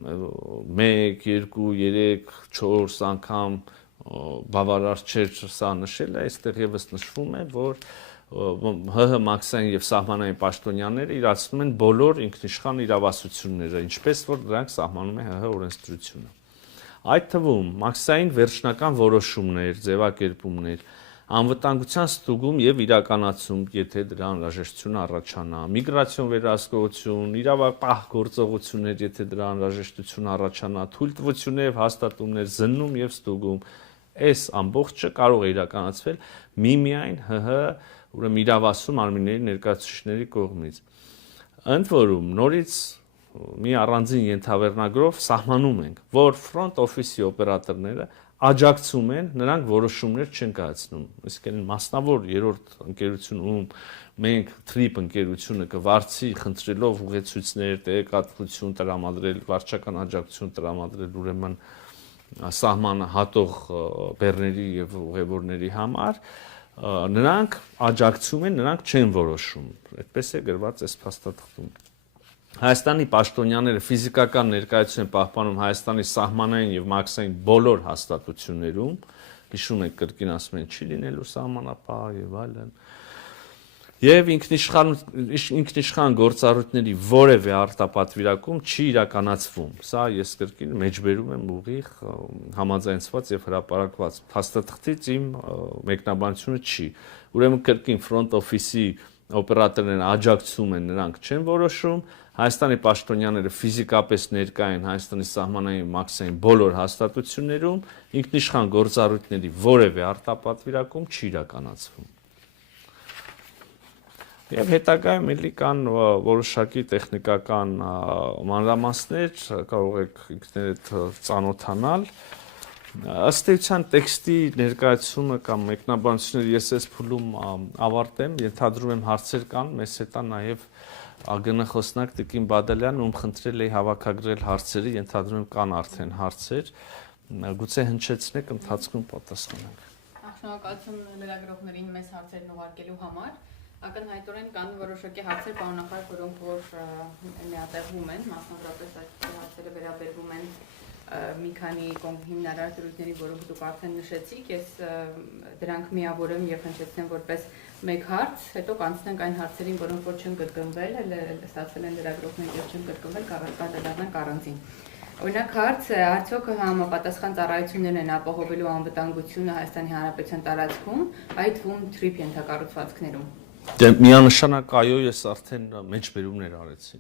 1, 2, 3, 4 անգամ բավարար չէր սա նշելը, այստեղ եւս նշվում է, որ ՀՀ մաքսային եւ սահմանային պաշտոնյաները իրացնում են բոլոր ինքնիշխան իրավասությունները, ինչպես որ դրանք սահմանում է ՀՀ օրենսդրությունը։ Այդ թվում մաքսային վերջնական որոշումներ, ձևակերպումներ, անվտանգության ստուգում եւ իրականացում, եթե դրա անհրաժեշտություն առաջանա, միգրացիոն վերահսկողություն, իրավապահ գործողություններ, եթե դրա անհրաժեշտություն առաջանա, թույլտվություններ եւ հաստատումներ, զննում եւ ստուգում, այս ամբողջը կարող է իրականացվել միմիայն ՀՀ ուրեմն իրավասու մարմինների ներկայացուցիչների կողմից։ Ընդ որում նորից մի առանձին ենթավերնագրով սահմանում ենք, որ front office-ի օպերատորները աջակցում են, նրանք որոշումներ չեն կայացնում։ Այսինքն մասնավոր երրորդ ընկերությունում մենք TRIP ընկերությունը կվարձի խնդրելով ուղեցույցներ, տեղեկատվություն տրամադրել, վարչական աջակցություն տրամադրել ուրեմն սահմանը հատող բեռների եւ ուղևորների համար, նրանք աջակցում են, նրանք չեն որոշում։ Այդպես է գրված այս փաստաթղթում։ Հայաստանի պաշտոնյաները ֆիզիկական ներկայություն են պահպանում Հայաստանի սահմանային եւ մաքսային բոլոր հաստատություններում, հիշում եք կրկին ասում են չի լինելու սահմանապահ եւ այլն։ Եվ ինքնիշխան գործառույթների որևէ արտապատվիրակում չի իրականացվում։ Սա ես կրկին մեջբերում եմ ուղիղ համաձայնված եւ հրապարակված փաստաթղթից իմ մեկնաբանությունը չի։ Ուրեմն կրկին front office-ի օպերատորները աջակցում են, նրանք չեն որոշում, Հայաստանի պաշտոնյաները ֆիզիկապես ներկա են Հայաստանի սահմանային մաքսային բոլոր հաստատություններում, ինքնիշխան գործառույթների որևէ արտապատվիրակում չի իրականացվում։ Եվ հետագայում էլի կան որոշակի տեխնիկական մանրամասներ, կարող եք ինքներդ ծանոթանալ։ Ըստ էության տեքստի ներկայացումը կամ մեկնաբանությունները ես այս փուլում ավարտեմ, ենթադրում եմ հարցեր կան, մեզ հետ է նաև ԱԳՆ խոսնակ Տիկին Բադալյան, ում խնդրել էի հավաքագրել հարցերը, ենթադրում եմ կան արդեն հարցեր, գուցե հնչեցնեք, ընթացքում պատասխանենք։ Շնորհակալություն լրագրողներին մեզ հարցերն ուղարկելու համար։ Ակնհայտորեն կան որոշակի հարցեր, պարոնախար, որոնք որ միատեղվում են, մասնավորապես այդ հարցերը վերաբերվում են մի քանի հիմնարար դրույթների, որոնք դուք արդեն նշեցիք, ես դրանք միավորեմ եւ հնչեցնեմ որպես մեկ հարց, հետո կանցնենք այն հարցերին, որոնք որ չեն կրկնվել, ստացվել են լրագրողների եւ չեն կրկնվել, կառաջանանք առանձին։ Օրինակ հարց, արդյոք համապատասխան ծառայություններն են ապահովելու անվտանգությունը Հայաստանի Հանրապետության տարածքում, այդ թվում TRIP ենթակառուցվածքներում։ Դե միանշանակ այո, ես արդեն մեջբերումներ արեցի։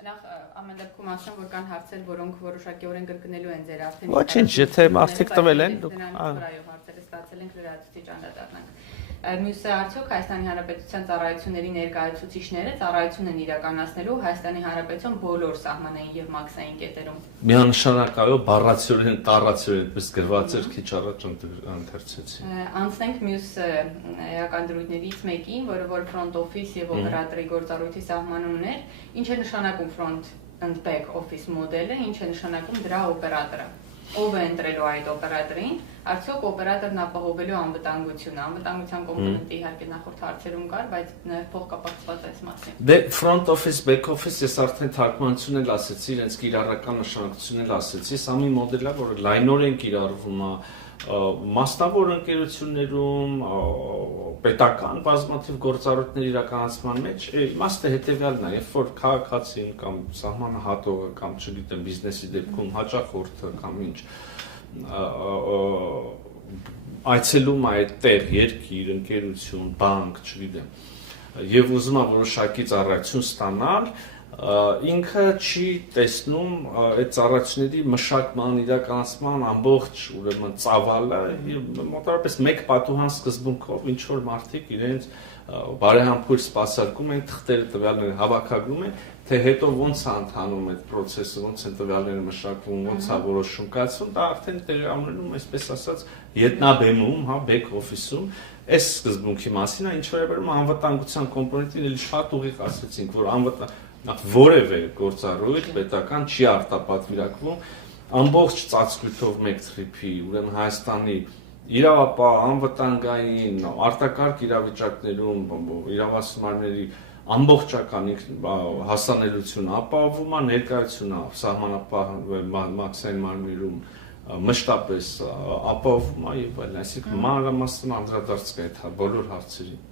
Նախ ամեն դեպքում ասեմ, որ կան հարցեր, որոնք որոշակիորեն կրկնելու են ձեր արդեն։ Ոչինչ, եթե արդյոք տվել են, դուք հարցերը ստացել ենք լրացուցիչ անդրադառնանք։ Մյուսը արդյոք Հայաստանի Հանրապետության ծառայությունների ներկայացուցիչները ծառայություն են իրականացնելու Հայաստանի Հանրապետության բոլոր սահմանային եւ մաքսային կետերում։ Միանշանակ այո, բառացիորեն, տառացիորեն այդպես գրված էր, քիչ առաջ ընթերցեցի։ Անցնենք մյուս էական դրույթներից մեկին, որը որ front office եւ օպերատորի գործառույթի սահմանումներ, ինչ է նշանակում front and back office մոդելը, ինչ է նշանակում դրա օպերատորը։ ով է ընտրելու այդ օպերատորին, արդյոք օպերատորն ապահովելու անվտանգությունը, անվտանգության կոմպոնենտը իհարկե նախորդ հարցերում կար, բայց նաև փոխկապակցված այս մասին։ Դե front office, back office ես արդեն թարգմանություն էլ ասեցի, իրենց կիրառական նշանակությունն էլ ասեցի, սա մի մոդել է, որը լայնորեն կիրառվում է մասնավոր ընկերություններում, պետական բազմաթիվ գործառույթների իրականացման մեջ, իմաստը հետևյալն է, երբ որ քաղաքացին կամ սահմանահատողը կամ չգիտեմ բիզնեսի դեպքում հաճախորդը կամ ինչ այցելում է այդտեղ երկիր, ընկերություն, բանկ, չգիտեմ, եւ ուզում է որոշակի ծառայություն ստանալ, ինքը չի տեսնում այդ ծառայությունների մշակման, իրականացման ամբողջ ուրեմն ծավալը եւ մոտավորապես մեկ պատուհան սկզբունքով ինչ որ մարդիկ իրենց բարեհամբույր սպասարկում են, թղթերը տվյալները հավաքագրում են, թե հետո ոնց է ընթանում այդ process-ը, ոնց են տվյալները մշակվում, ոնց է որոշում կայացվում, դա արդեն տեղի ունենում, այսպես ասած, ետնաբեմում, հա, back office-ում, այս սկզբունքի մասին է, ինչ որ է անվտանգության կոմպոնենտին էլի շատ ուղիղ ասեցինք, որ որևէ գործառույթ պետական չի արտապատվիրակվում ամբողջ ծածկույթով մեկ թրիփի, ուրեմն Հայաստանի իրավապահ, անվտանգային, արտակարգ իրավիճակներում իրավասումարների ամբողջական հասանելիությունը ապահովում է, ներկայությունը սահմանապահ մաքսային մարմիններում մշտապես ապահովում է եւ այլն, այսինքն մանրամասն անդրադարձ կա այդ բոլոր հարցերին։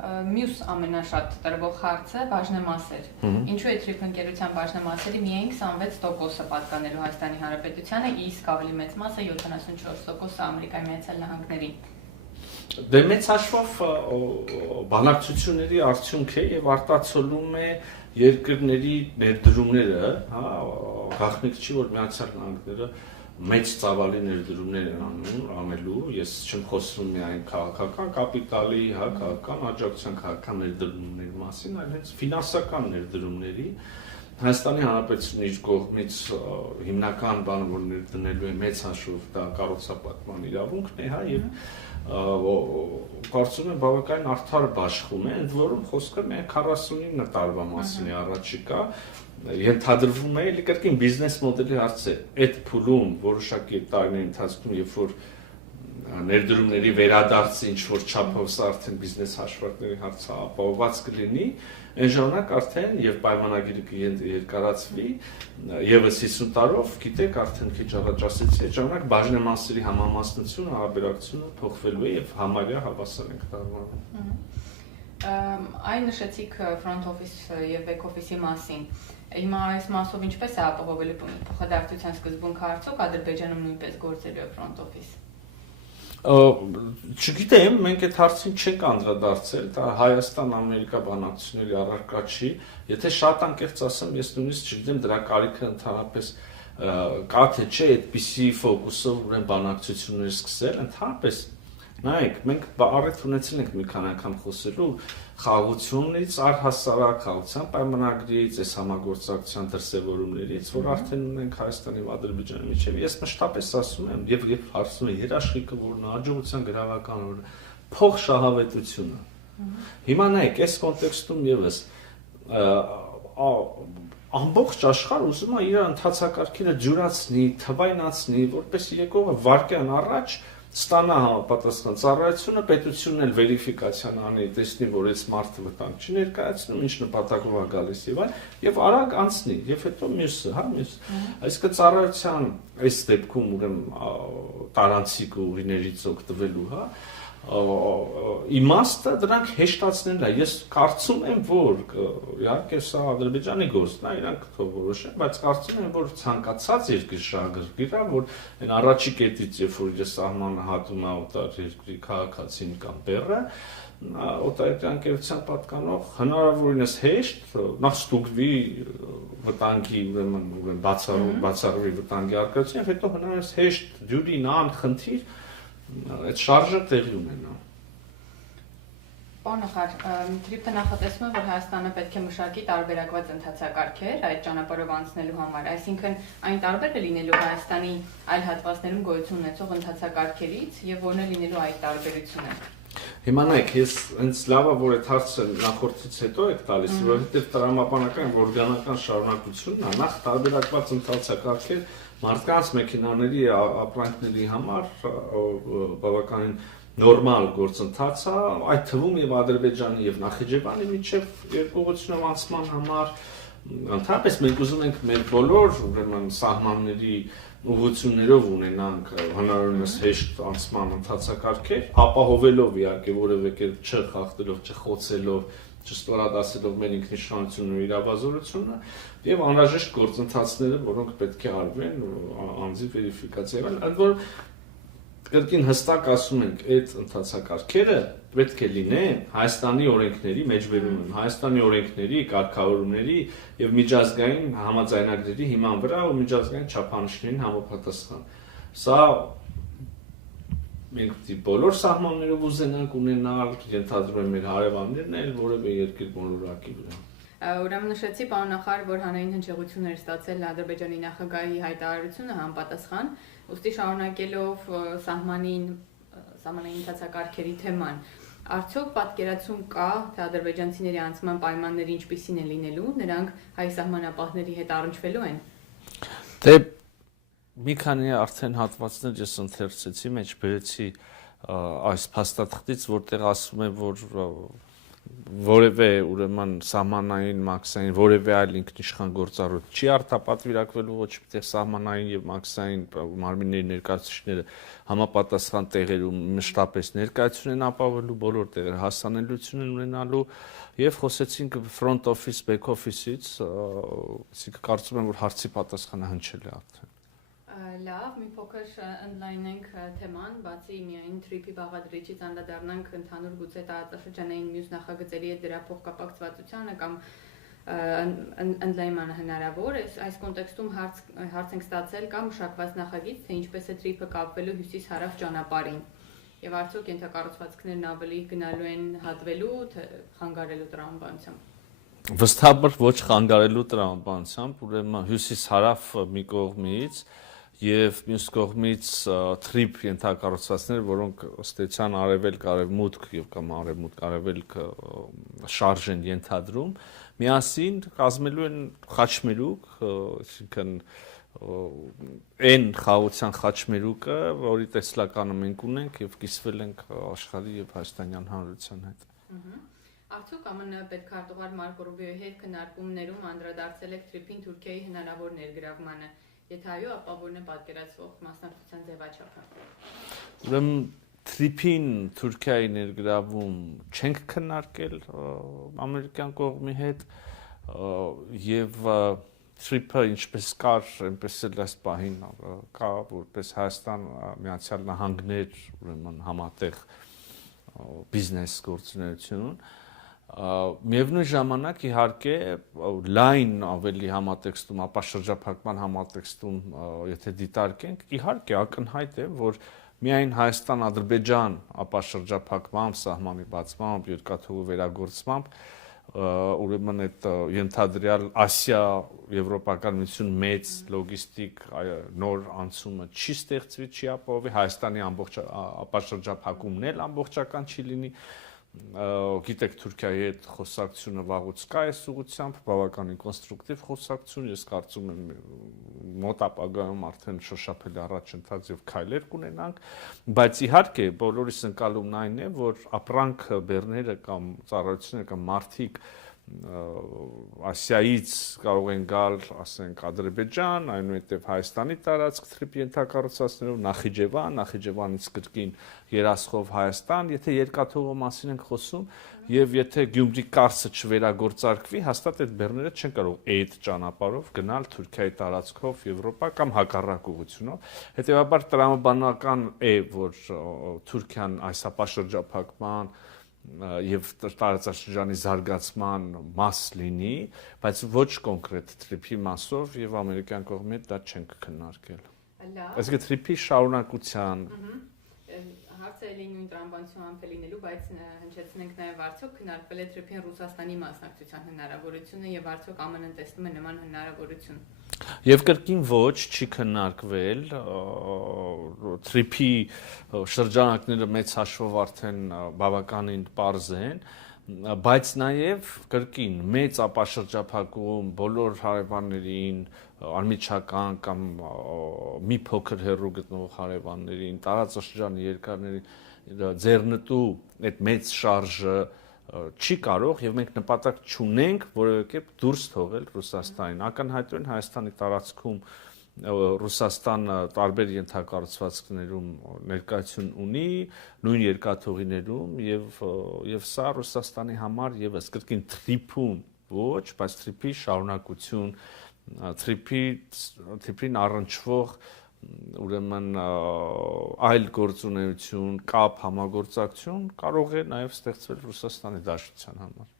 Մյուս ամենաշատ տրվող հարցը բաժնեմասեր։ Ինչու է թրիփ ընկերության բաժնեմասերի միայն 26%-ը պատկանելու Հայաստանի Հանրապետությանը, իսկ ավելի մեծ մասը 74%-ը Ամերիկայի Միացյալ Նահանգներին։ Դե մեծ հաշվով բանակցությունների արդյունք է եւ արտացոլում է երկրների ներդրումները, հա, գաղտնիք չի որ Միացյալ Նահանգները մեծ ծավալի ներդրումներ են անելու, ես չեմ խոսում միայն քաղաքական կապիտալի, հա, քաղաքական աջակցության, քաղաքական ներդրումների մասին, այլ հենց ֆինանսական ներդրումների Հայաստանի Հանրապետությունն իր կողմից հիմնական բանը, որ ներդնելու է մեծ հաշվով դա կառուցապատման իրավունքն է, հա, եւ կարծում եմ բավականին արդար բաշխում է, ընդ որում խոսքը միայն 49 տարվա մասին է առաջիկա, ենթադրվում է էլի կրկին բիզնես մոդելի հարց է, այդ փուլում որոշակի տարիների ընթացքում, երբ որ ներդրումների վերադարձը ինչ որ չափով սա արդեն բիզնես հաշվարկների հարցը ապահովված կլինի, այն ժամանակ արդեն եւ պայմանագիրը կերկարացվի եւս 50 տարով, գիտեք, արդեն քիչ առաջ ասեցի, այդ ժամանակ բաժնեմասերի համամասնությունը, հարաբերակցությունը փոխվելու է եւ համարյա հավասար ենք դառնալու։ Այն նշեցիք front office եւ back office-ի մասին։ Հիմա այս մասով ինչպես է ապահովելու փոխադարձության սկզբունքը արդյոք Ադրբեջանում նույնպես գործելու է front office։ Չգիտեմ, մենք այդ հարցին չենք անդրադարձել, դա Հայաստան-Ամերիկա բանակցությունների առարկա չի, եթե շատ անկեղծ ասեմ, ես նույնիսկ չգիտեմ դրա կարիքը ընդհանրապես կա թե չէ այդպիսի ֆոկուսով ուրեմն բանակցություններ սկսել, ընդհանրապես նայեք, մենք առիթ ունեցել ենք մի քանի անգամ խոսելու խաղաղությունից, առհասարակ խաղաղության պայմանագրից, այս համագործակցության դրսևորումներից, որ արդեն ունենք Հայաստանի եւ Ադրբեջանի միջեւ։ Ես մշտապես ասում եմ եւ հարցում եմ երաշխիքը որն է, հաջողության գրավական որը փոխշահավետությունը։ Հիմա նայեք, այս կոնտեքստում եւս ամբողջ աշխարհը ուզում է իր ընթացակարգերը ջուրացնի, թվայնացնի, որպես եկողը վարկյան առաջ ստանա համապատասխան ծառայությունը, պետությունն էլ վերիֆիկացիան անի, տեսնի, որ այս մարդը վտանգ չի ներկայացնում, ինչ նպատակով է գալիս եւ այլ, եւ արագ անցնի, եւ հետո մյուսը, հա, մյուս։ Այսինքն ծառայության այս դեպքում ուրեմն տարանցիկ ուղիներից օգտվելու, հա, իմաստը դրանք հեշտացնելն է։ Ես կարծում եմ, որ իհարկե սա Ադրբեջանի գործն է, իրանք թող որոշեն, բայց կարծում եմ, որ ցանկացած երկրի շահագրգիռ է, որ այն առաջի կետից, երբ որ իր սահմանը հատում է օտար երկրի քաղաքացին կամ բեռը, օտարերկրյա ընկերության պատկանող հնարավորինս հեշտ նախ ստուգվի վտանգի ուրեմն բացառվի վտանգի առկայությունը, հետո հնարավորինս հեշտ դյուրին անխնդիր այդ շարժը տեղի ունենա։ Պարոն Նախար, թրիփը նախատեսում է, որ Հայաստանը պետք է մշակի տարբերակված ընթացակարգեր այդ ճանապարհով անցնելու համար, այսինքն այն տարբեր է լինելու Հայաստանի այլ հատվածներում գոյություն ունեցող ընթացակարգերից եւ որն է լինելու այդ տարբերությունը։ Հիմա նայեք, ես հենց լավ է, որ այդ հարցը նախորդից հետո եք տալիս, որովհետեւ տրամաբանական օրգանական շարունակությունն է, նախ տարբերակված ընթացակարգեր մարդկանց մեքենաների ապրանքների համար բավականին նորմալ գործընթաց է, այդ թվում եւ Ադրբեջանի եւ Նախիջևանի միջև երկուղությունով անցման համար ընդհանրապես մենք ուզում ենք մեր բոլոր ուրեմն սահմանների ուղղություններով ունենանք հնարավորինս հեշտ անցման ընթացակարգեր, ապահովելով իհարկե որևէ կերպ չխախտելով, չխոցելով, չստորադասելով մեր ինքնիշխանությունն ու իրավազորությունը եւ անհրաժեշտ գործընթացները, որոնք պետք է արվեն անձի վերիֆիկացիա եւ ընդ որում կրկին հստակ ասում ենք, այդ ընթացակարգերը պետք է լինեն Հայաստանի օրենքների մեջբերում են, Հայաստանի օրենքների, կարգավորումների եւ միջազգային համաձայնագրերի հիման վրա ու միջազգային չափանիշներին համապատասխան։ Սա մենք բոլոր սահմաններով ուզենանք ունենալ, ենթադրում եմ մեր հարևաններն էլ որևէ երկիր բոլորակի վրա։ Ուրեմն նշեցի պարոն նախարար, որ հանրային հնչեղություններ ստացել Ադրբեջանի նախագահի հայտարարությունը համապատասխան, ուստի շարունակելով սահմանային ընթացակարգերի թեման, արդյոք պատկերացում կա, թե ադրբեջանցիների անցման պայմանները ինչպիսին են լինելու, նրանք հայ սահմանապահների հետ առնչվելու են։ Դե մի քանի արդեն հատվածներ ես ընթերցեցի, մեջ բերեցի այս փաստաթղթից, որտեղ ասում է, որ որևէ ուրեմն սահմանային մաքսային որևէ այլ ինքնիշխան գործառույթ չի արտապատվիրակվելու ոչ միտեղ սահմանային եւ մաքսային մարմինների ներկայացուցիչները համապատասխան տեղերում մշտապես ներկայություն են ապավելու բոլոր տեղերը հասանելիություն են ունենալու եւ խոսեցինք front office back office-ից, այսինքն կարծում եմ որ հարցի պատասխանը հնչել է արդեն։ Լավ, մի փոքր ընդլայնենք թեման, բացի միայն թրիփի բաղադրիչից անդրադառնանք ընդհանուր գուցե տարածաշրջանային մյուս նախագծերի հետ դրա փոխկապակցվածությանը կամ ընդլայնմանը հնարավոր է։ Այս կոնտեքստում հարց ենք ստացել կամ մշակված նախագիծ, թե ինչպես է թրիփը կապվելու հյուսիս-հարավ ճանապարհին։ Եվ արդյոք ենթակառուցվածքներն ավելի գնալու են հատվելու, թե խանգարելու տրամաբանությամբ։ Վստահաբար ոչ խանգարելու տրամաբանությամբ, ուրեմն հյուսիս-հարավ մի կողմից եւ մյուս կողմից թրիփ ենթակառուցվածքներ, որոնք ըստ էության արևելք, արևմուտք եւ կամ արևմուտք շարժ են ենթադրում, միասին կազմելու են խաչմերուկ, այսինքն այն խաղաղության խաչմերուկը, որի տեսլականը մենք ունենք եւ կիսվել ենք աշխարհի եւ հայաստանյան հանրության հետ։ Արդյոք ԱՄՆ պետքարտուղար Մարկո Ռուբիոյի հետ քննարկումներում անդրադարձել եք թրիփին Թուրքիայի հնարավոր ներգրավմանը։ Եթե այո, ապա որն է պատկերացվող մասնակցության ձևաչափը։ Ուրեմն թրիփին Թուրքիայի ներգրավում չենք քննարկել ամերիկյան կողմի հետ եւ թրիփը ինչպես կար, այնպես էլ այս պահին կա որպես Հայաստան Միացյալ Նահանգներ ուրեմն համատեղ բիզնես գործունեություն Միևնույն ժամանակ իհարկե լայն ավելի համատեքստում, ապա շրջափակման համատեքստում, եթե դիտարկենք, իհարկե ակնհայտ է, որ միայն Հայաստան-Ադրբեջան ապա շրջափակմամբ, սահմանի բացմամբ, երկաթուղու վերագործմամբ, ուրեմն այդ ենթադրյալ Ասիա-Եվրոպական միություն մեծ լոգիստիկ նոր անցումը չի ստեղծվի, չի ապահովի, Հայաստանի ապա շրջափակումն էլ ամբողջական չի լինի, գիտեք Թուրքիայի հետ խոսակցությունը վաղուց կա այս ուղղությամբ, բավականին կոնստրուկտիվ խոսակցություն, ես կարծում եմ մոտ ապագայում արդեն շոշափելի առաջընթաց եւ քայլեր կունենանք, բայց իհարկե բոլորիս ընկալումն այն է, որ ապրանք բեռները կամ ծառայությունները կամ մարդիկ Ասիայից կարող են գալ, ասենք Ադրբեջան, այնուհետև Հայաստանի տարածք թրիփի ենթակառուցվածքներով, Նախիջևանից կրկին երասխով Հայաստան, եթե երկաթուղու մասին ենք խոսում, եւ եթե Գյումրի Կարսը չվերագործարկվի, հաստատ այդ բեռները չեն կարող այդ ճանապարհով գնալ Թուրքիայի տարածքով Եվրոպա կամ հակառակ ուղղությունով։ Հետևաբար տրամաբանական է, որ Թուրքիան այս ապաշրջափակման եւ տարածաշրջանի զարգացման մաս լինի, բայց ոչ կոնկրետ թրիփի մասով եւ ամերիկյան կողմի հետ դա չենք քննարկել։ Այսինքն թրիփի շարունակության հարցը էլի նույն տրամաբանությամբ է լինելու, բայց հնչեցնենք նաեւ արդյոք քննարկվել է թրիփին Ռուսաստանի մասնակցության հնարավորությունը եւ արդյոք ԱՄՆ-ն տեսնում է նման հնարավորություն։ Եվ կրկին ոչ չի քննարկվել թրիփի շրջանակները մեծ հաշվով արդեն բավականին պարզ են, բայց նաև կրկին մեծ ապաշրջափակում բոլոր հարևաններին անմիջական կամ մի փոքր հեռու գտնվող հարևաններին, տարածաշրջանի երկրների ձեռնտու այդ մեծ շարժը չի կարող եւ մենք նպատակ չունենք որևէ կերպ դուրս թողել Ռուսաստանին։ Ակնհայտորեն Հայաստանի տարածքում Ռուսաստանը տարբեր ենթակառուցվածքներում ներկայություն ունի, նույն երկաթուղիներում եւ սա Ռուսաստանի համար եւս կրկին թրիփում ոչ, բայց թրիփի շարունակություն, թրիփին առնչվող ուրեմն այլ գործունեություն, կապ, համագործակցություն կարող է նաև ստեղծվել Ռուսաստանի Դաշնության համար։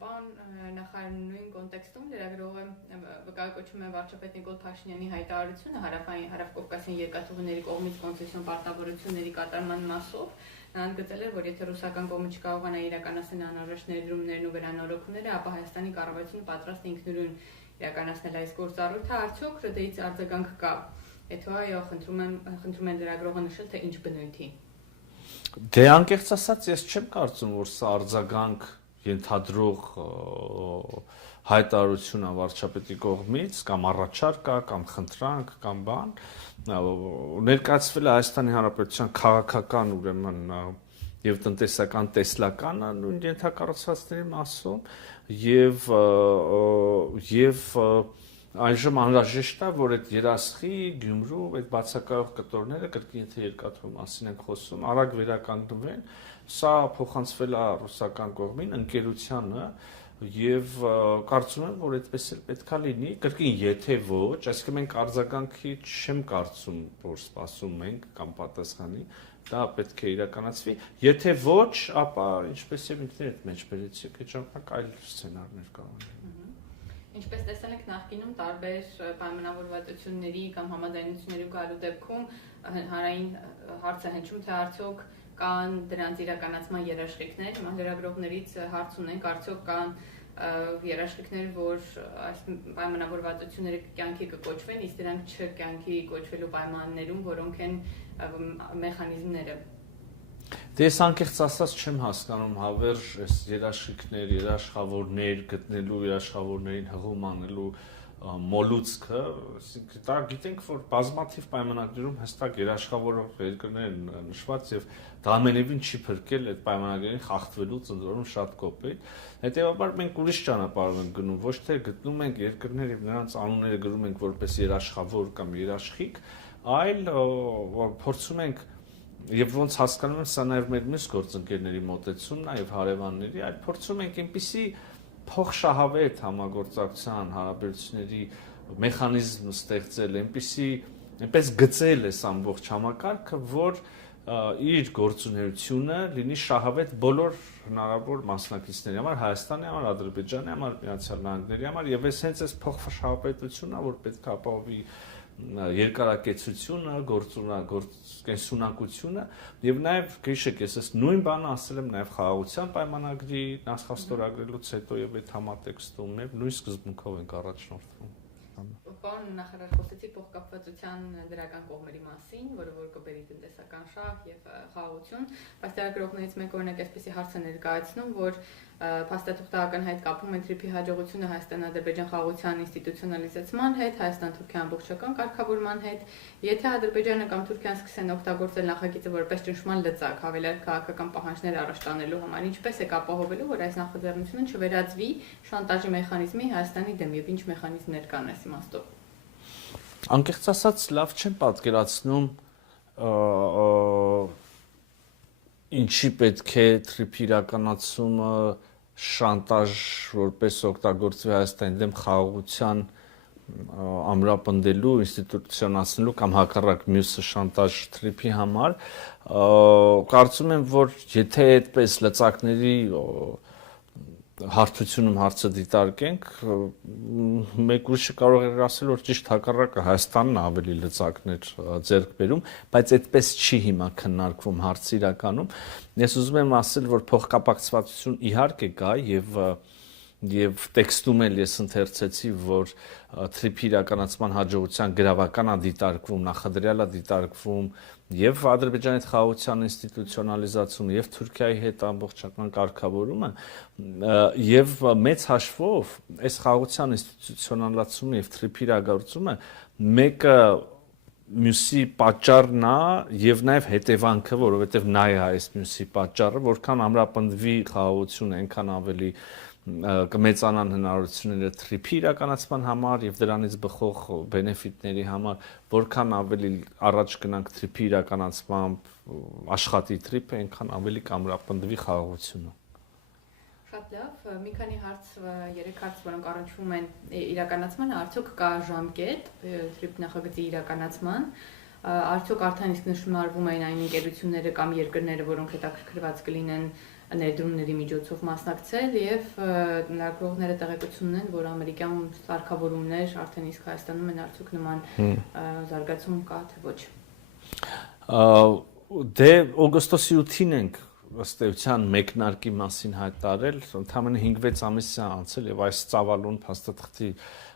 Պարոն նախարար, նույն կոնտեքստում լրագրողը վկայակոչում է վարչապետ Նիկոլ Փաշինյանի հայտարարությունը Հարավկովկասյան երկաթուղիների կողմից կոնցեսիոն պարտավորությունների կատարման մասով։ Նա ընդգծել էր, որ եթե ռուսական կողմը չկարողանա իրականացնել անհրաժեշտ ներդրումներն ու վերանորոգումները, ապա Հայաստանի կառավարությունը պատրաստ է ինքնուրույն իրականացնել այս գործառույթը, արդյոք ՌԴ-ից արձագանք կա։ Եթե այո, խնդրում են լրագրողը նշել, թե ինչ բնույթի։ Դե անկեղծ ասած, ես չեմ կարծում, որ սա արձագանք ենթադրող հայտարարություն է վարչապետի կողմից կամ առաջարկ կա կամ խնդրանք կամ բան ներկայացվել է Հայաստանի Հանրապետության քաղաքական ուրեմն եւ տնտեսական տեսլականը նույն ենթակառուցվածքների մասում եւ այժմ անհրաժեշտ է որ այդ երասխի Գյումրու այդ բացակայող կտորները կրկին եթե երկաթուղի մասին ենք խոսում արագ վերականգնվեն սա փոխանցվել է ռուսական կողմին ընկերությանը եւ կարծում եմ որ այդպես էլ պետքա լինի կրկին եթե ոչ այսինքն մենք արձագանքի չեմ կարծում որ սպասում ենք կամ պատասխանի դա պետք է իրականացվի եթե ոչ ապա ինչպես եւ ինքներդ մեջ բերեցիք այդ ժամանակ այլ սցենարներ կարող են Ինչպես տեսել ենք նախկինում տարբեր պայմանավորվածությունների կամ համաձայնությունների գալու դեպքում հանրային հարցը հնչում թե արդյոք կան դրանց իրականացման երաշխիքներ, հիմա լրագրողներից հարց ունենք, արդյոք կան երաշխիքներ, որ այս պայմանավորվածությունները կյանքի կկոչվեն, իսկ դրանք չկյանքի կոչվելու պայմաններում, որոնք են մեխանիզմները։ Դե ես անկեղծ ասած չեմ հասկանում հավերժ այս երաշխիքներ, երաշխավորներ գտնելու, երաշխավորներին հղում անելու մոլուցքը, դա գիտենք, որ բազմաթիվ պայմանագրերում հստակ երաշխավորող երկրներ են նշված եւ դա ամենևին չի փրկել այդ պայմանագրերին խախտվելուց ընդորում շատ կոպիտ։ Հետեւաբար մենք ուրիշ ճանապարհով ենք գնում, ոչ թե գտնում ենք երկրներ եւ նրանց անունները գրում ենք որպես երաշխավոր կամ երաշխիք, այլ փորձում ենք Եվ ոնց հասկանում եմ, սա նաև մեր մյուս գործընկերների մոտեցումն է եւ հարևանների, այլ փորձում ենք այնպիսի փոխշահավետ համագործակցության հարաբերությունների մեխանիզմ ստեղծել, այնպես գծել այս ամբողջ համակարգը, որ իր գործունեությունը լինի շահավետ բոլոր հնարավոր մասնակիցների համար, Հայաստանի համար, Ադրբեջանի համար, Միացյալ Նահանգների համար եւ հենց այս փոխշահավետությունն է, որ պետք է ապահովի երկարակեցությունը, կենսունակությունը եւ նաեւ գիշեք ես այս նույն բանը ասել եմ նաեւ խաղաղության պայմանագրի նախաստորագրելուց հետո եւ այդ համատեքստում եւ նույն սկզբունքով ենք առաջնորդվում։ Պարոն նախարար խոսեցի փոխկապվածության դրական կողմերի մասին, որը որ կբերի տնտեսական շահ եւ խաղաղություն, բայց լրագրողներից մեկ օրինակ այսպեսի հարց է ներկայացնում, որ փաստաթուղթը ակնհայտ կապում են TRIP-ի հաջողությունը Հայաստան-Ադրբեջան խաղաղության ինստիտուցիոնալիզացման հետ, Հայաստան-Թուրքիա ամբողջական կարգավորման հետ, եթե Ադրբեջանը կամ Թուրքիան սկսեն օգտագործել նախագիծը որպես ճնշման լծակ, հավելյալ քաղաքական պահանջներ առաջ տանելու համար, ինչպես է ապահովելու, որ այս նախաձեռնությունը չվերածվի շանտաժի մեխանիզմի Հայաստանի դեմ եւ ինչ մեխանիզմներ կան այս իմաստով։ Անկեղծ ասած, լավ չեմ պատկերացնում ինչի պետք է TRIP-ի իրականացումը շանտաժ որպես օգտագործվի Հայաստանի դեմ խաղաղության ամրապնդելու, ինստիտուցիոնացնելու կամ հակառակ մյուսը շանտաժ TRIP-ի համար, կարծում եմ, որ եթե այդպես լծակների հարթությունում հարցը դիտարկենք, մեկ ուրիշը կարող է ասել, որ ճիշտ հակառակը Հայաստանն ավելի լծակներ ձեռք բերում, բայց այդպես չի հիմա քննարկվում հարցը իրականում։ Ես ուզում եմ ասել, որ փոխկապակցվածություն իհարկե կա եւ եւ տեքստում էլ ես ընթերցեցի, որ թրիփի իրականացման հաջողության գրավական է դիտարկվում, նախադրյալ է դիտարկվում եւ Ադրբեջանի հետ խաղաղության ինստիտուցիոնալիզացումը եւ Թուրքիայի հետ ամբողջական կարգավորումը եւ մեծ հաշվով այս խաղաղության ինստիտուցիոնալացումը եւ թրիփի իրագործումը մեկը մյուսի պատճառն է եւ նաեւ հետևանքը, որովհետեւ նա է այս մյուսի պատճառը, որքան ամրապնդվի խաղաղությունը, այնքան ավելի կմեծանան հնարավորությունները թրիփի իրականացման համար եւ դրանից բխող բենեֆիտների համար, որքան ավելի առաջ գնանք թրիփի իրականացմամբ աշխատի թրիփը, այնքան ավելի կամրապնդվի խաղաղությունը։ Շատ լավ, մի քանի հարց, 3 հարց, որոնք առնչվում են իրականացմանը, արդյոք կա ժամկետ թրիփ նախագծի իրականացման, արդյոք արդեն իսկ նշմարվում են այն ընկերությունները կամ երկրները, որոնք հետաքրքրված կլինեն ներդրումների միջոցով մասնակցել եւ լրագրողները տեղեկություն ունեն, որ ամերիկյան սարքավորումներ արդեն իսկ Հայաստանում են, արդյոք նման զարգացում կա թե ոչ։ Դե օգոստոսի 8-ին ենք ըստ էության մեկնարկի մասին հայտարարել, ընդամենը 5-6 ամիս է անցել եւ այս ծավալուն փաստաթղթի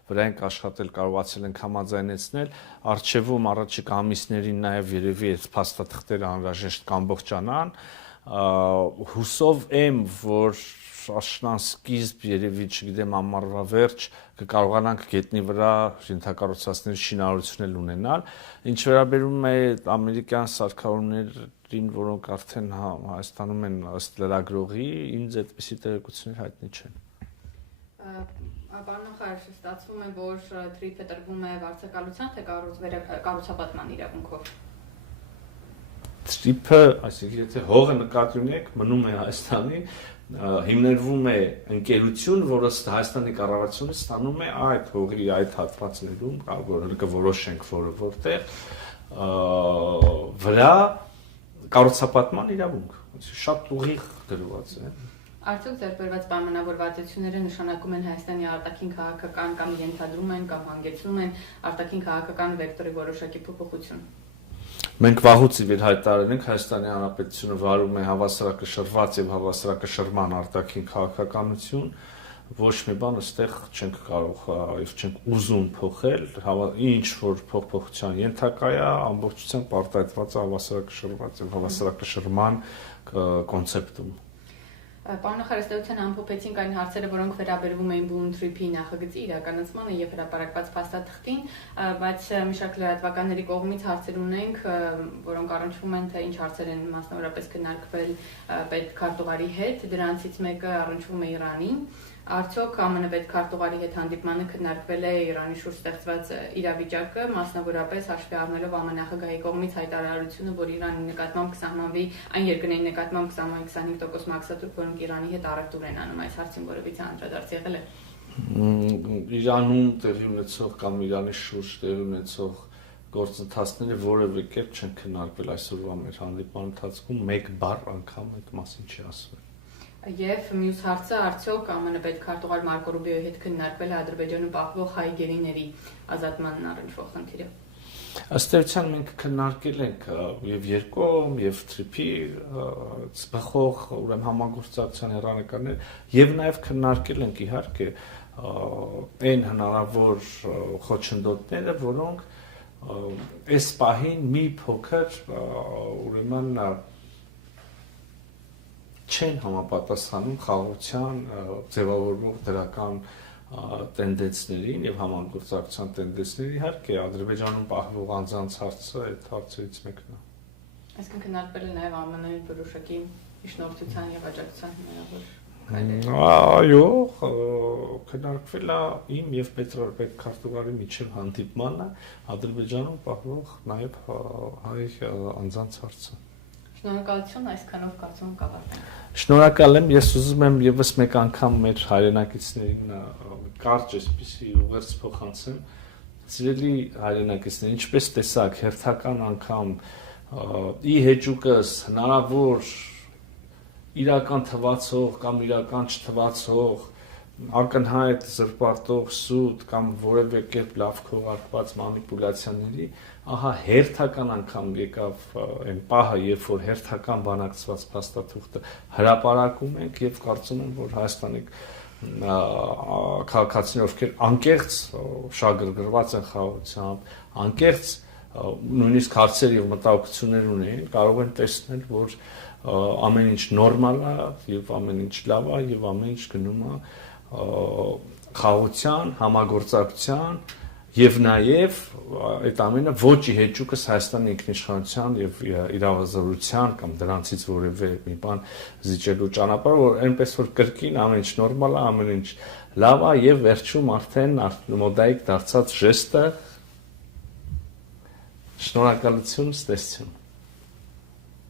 վրա ենք աշխատել, կարողացել ենք համաձայնեցնել, արխիվում առաջիկա ամիսներին նաեւ երևի այս փաստաթղթերը անհրաժեշտ կամբողջանան, հուսով եմ, որ աշնան-սկիզբ երևի, չգիտեմ, ամառվա վերջ կկարողանանք գետնի վրա ենթակառուցվածքների շինարարություն ունենալ, ինչ վերաբերում է ամերիկյան սարքավորումներին, որոնք արդեն Հայաստանում են ըստ լրագրողի, ինձ այդպիսի տեղեկություններ հայտնի չեն։ Պարոն նախարար, ստացվում է, որ թրիփը տրվում է վարձակալության, թե կառուցապատման իրավունքով։ Թրիփը, այսինքն եթե հողը նկատի ունեք, մնում է Հայաստանի, հիմնվում է ընկերություն, որը Հայաստանի կառավարությունը ստանում է այդ հողի այդ հատվածներում, որը կորոշենք որտեղ վրա կառուցապատման իրավունք, շատ ուղիղ դրված է։ Արդյոք ձեռքբերված պայմանավորվածությունները նշանակում են Հայաստանի արտաքին քաղաքական կամ ենթադրում են կամ հանգեցնում են արտաքին քաղաքական վեկտորի որոշակի փոփոխություն։ Մենք վաղուց ի վեր հայտարարել ենք Հայաստանի Հանրապետությունը վարում է հավասարակշռված եւ հավասարակշռման արտաքին քաղաքականություն, ոչ մի բան այստեղ չենք կարող եւ չենք ուզում փոխել, ինչ որ փոփոխության ենթակա է, ամբողջությամբ արտահայտված է հավասարակշռված եւ հավասարակշռման կոնցեպտում։ Պարոն նախարար, ըստ էության ամփոփեցինք այն հարցերը, որոնք վերաբերվում էին Բուն թրիփի նախագծի իրականացմանը եւ հրապարակված փաստաթղթին, բայց մի շարք լրատվականների կողմից հարցեր ունենք, որոնք առնչվում են, թե ինչ հարցեր են մասնավորապես քննարկվել պետքարտուղարի հետ, դրանցից մեկը առնչվում է Իրանին։ Արդյոք ԱՄՆ պետքարտուղարի հետ հանդիպմանը քննարկվել է Իրանի շուրջ ստեղծված իրավիճակը, մասնավորապես հաշվի առնելով ԱՄՆ նախագահի կողմից հայտարարությունը, որ Իրանի նկատմամբ կսահմանվի այն երկրների նկատմամբ 25% մաքսատուր, որոնք Իրանի հետ առևտուր են անում, այս հարցին որևիցե անդրադարձ եղել է։ Իրանում տեղի ունեցող կամ Իրանի շուրջ տեղի ունեցող գործընթացները որևէ կերպ չեն քննարկվել այսօրվա մեր հանդիպման ընթացքում, մեկ բառ անգամ այդ մասին չի ասվել։ Եվ մյուս հարցը, արդյոք ԱՄՆ պետքարտուղար Մարկո Ռուբիոյի հետ քննարկվել է Ադրբեջանում պահվող հայ գերիների ազատմանն առնչվող խնդիրը։ Ըստ էության մենք քննարկել ենք եւ երկկողմ եւ թրիփի ծխող ուրեմն համագործակցության հեռանկարներ եւ նաեւ քննարկել ենք իհարկե այն հնարավոր խոչընդոտները, որոնք այս պահին մի փոքր ուրեմն չեն համապատասխանում խաղաղության ձևավորվող դրական տենդենսներին եւ համագործակցության տենդենսներին, իհարկե Ադրբեջանում պահվող անձանց հարցը այդ հարցերից մեկն է։ Այսինքն քննարկվել է նաեւ ԱՄՆ-ի որոշակի իշխանության եւ աջակցության հնարավոր քայլեր։ Այո, քննարկվել է իմ եւ պետքարտուղարի միջև հանդիպմանը Ադրբեջանում պահվող նաեւ հայ անձանց հարցը։ Շնորհակալություն, այսքանով կարծում եմ կավարտենք։ Շնորհակալ եմ, ես ուզում եմ եւս մեկ անգամ մեր հայրենակիցներին կարճ այսպիսի ուղերձ փոխանցեմ։ Սիրելի հայրենակիցներ, ինչպես տեսակ, հերթական անգամ ի հեճուկս հնարավոր իրական թվացող կամ իրական չթվացող ակնհայտ զրպարտող սուտ կամ որևէ կերպ լավ քողարկված մանիպուլյացիաների, ահա հերթական անգամ եկավ այն պահը, երբ որ հերթական բանակցված փաստաթուղթը հրապարակում ենք եւ կարծում եմ, որ Հայաստանի քաղաքացիներ, ովքեր անկեղծ շագրգռված են խաղաղությամբ, անկեղծ նույնիսկ հարցեր եւ մտահոգություններ ունեն, կարող են տեսնել, որ ամեն ինչ նորմալ է եւ ամեն ինչ լավ է եւ ամեն ինչ գնում է խաղաղության, համագործակցության եւ նաեւ այդ ամենը ոչի հեճուկս Հայաստանի ինքնիշխանության եւ իրավազորության կամ դրանցից որևէ մի բան զիջելու ճանապարհ, որ այնպես որ կրկին ամեն ինչ նորմալ է, ամեն ինչ լավ է եւ վերջում արդեն մոդայիկ դարձած ժեստը շնորհակալություն, ստեսություն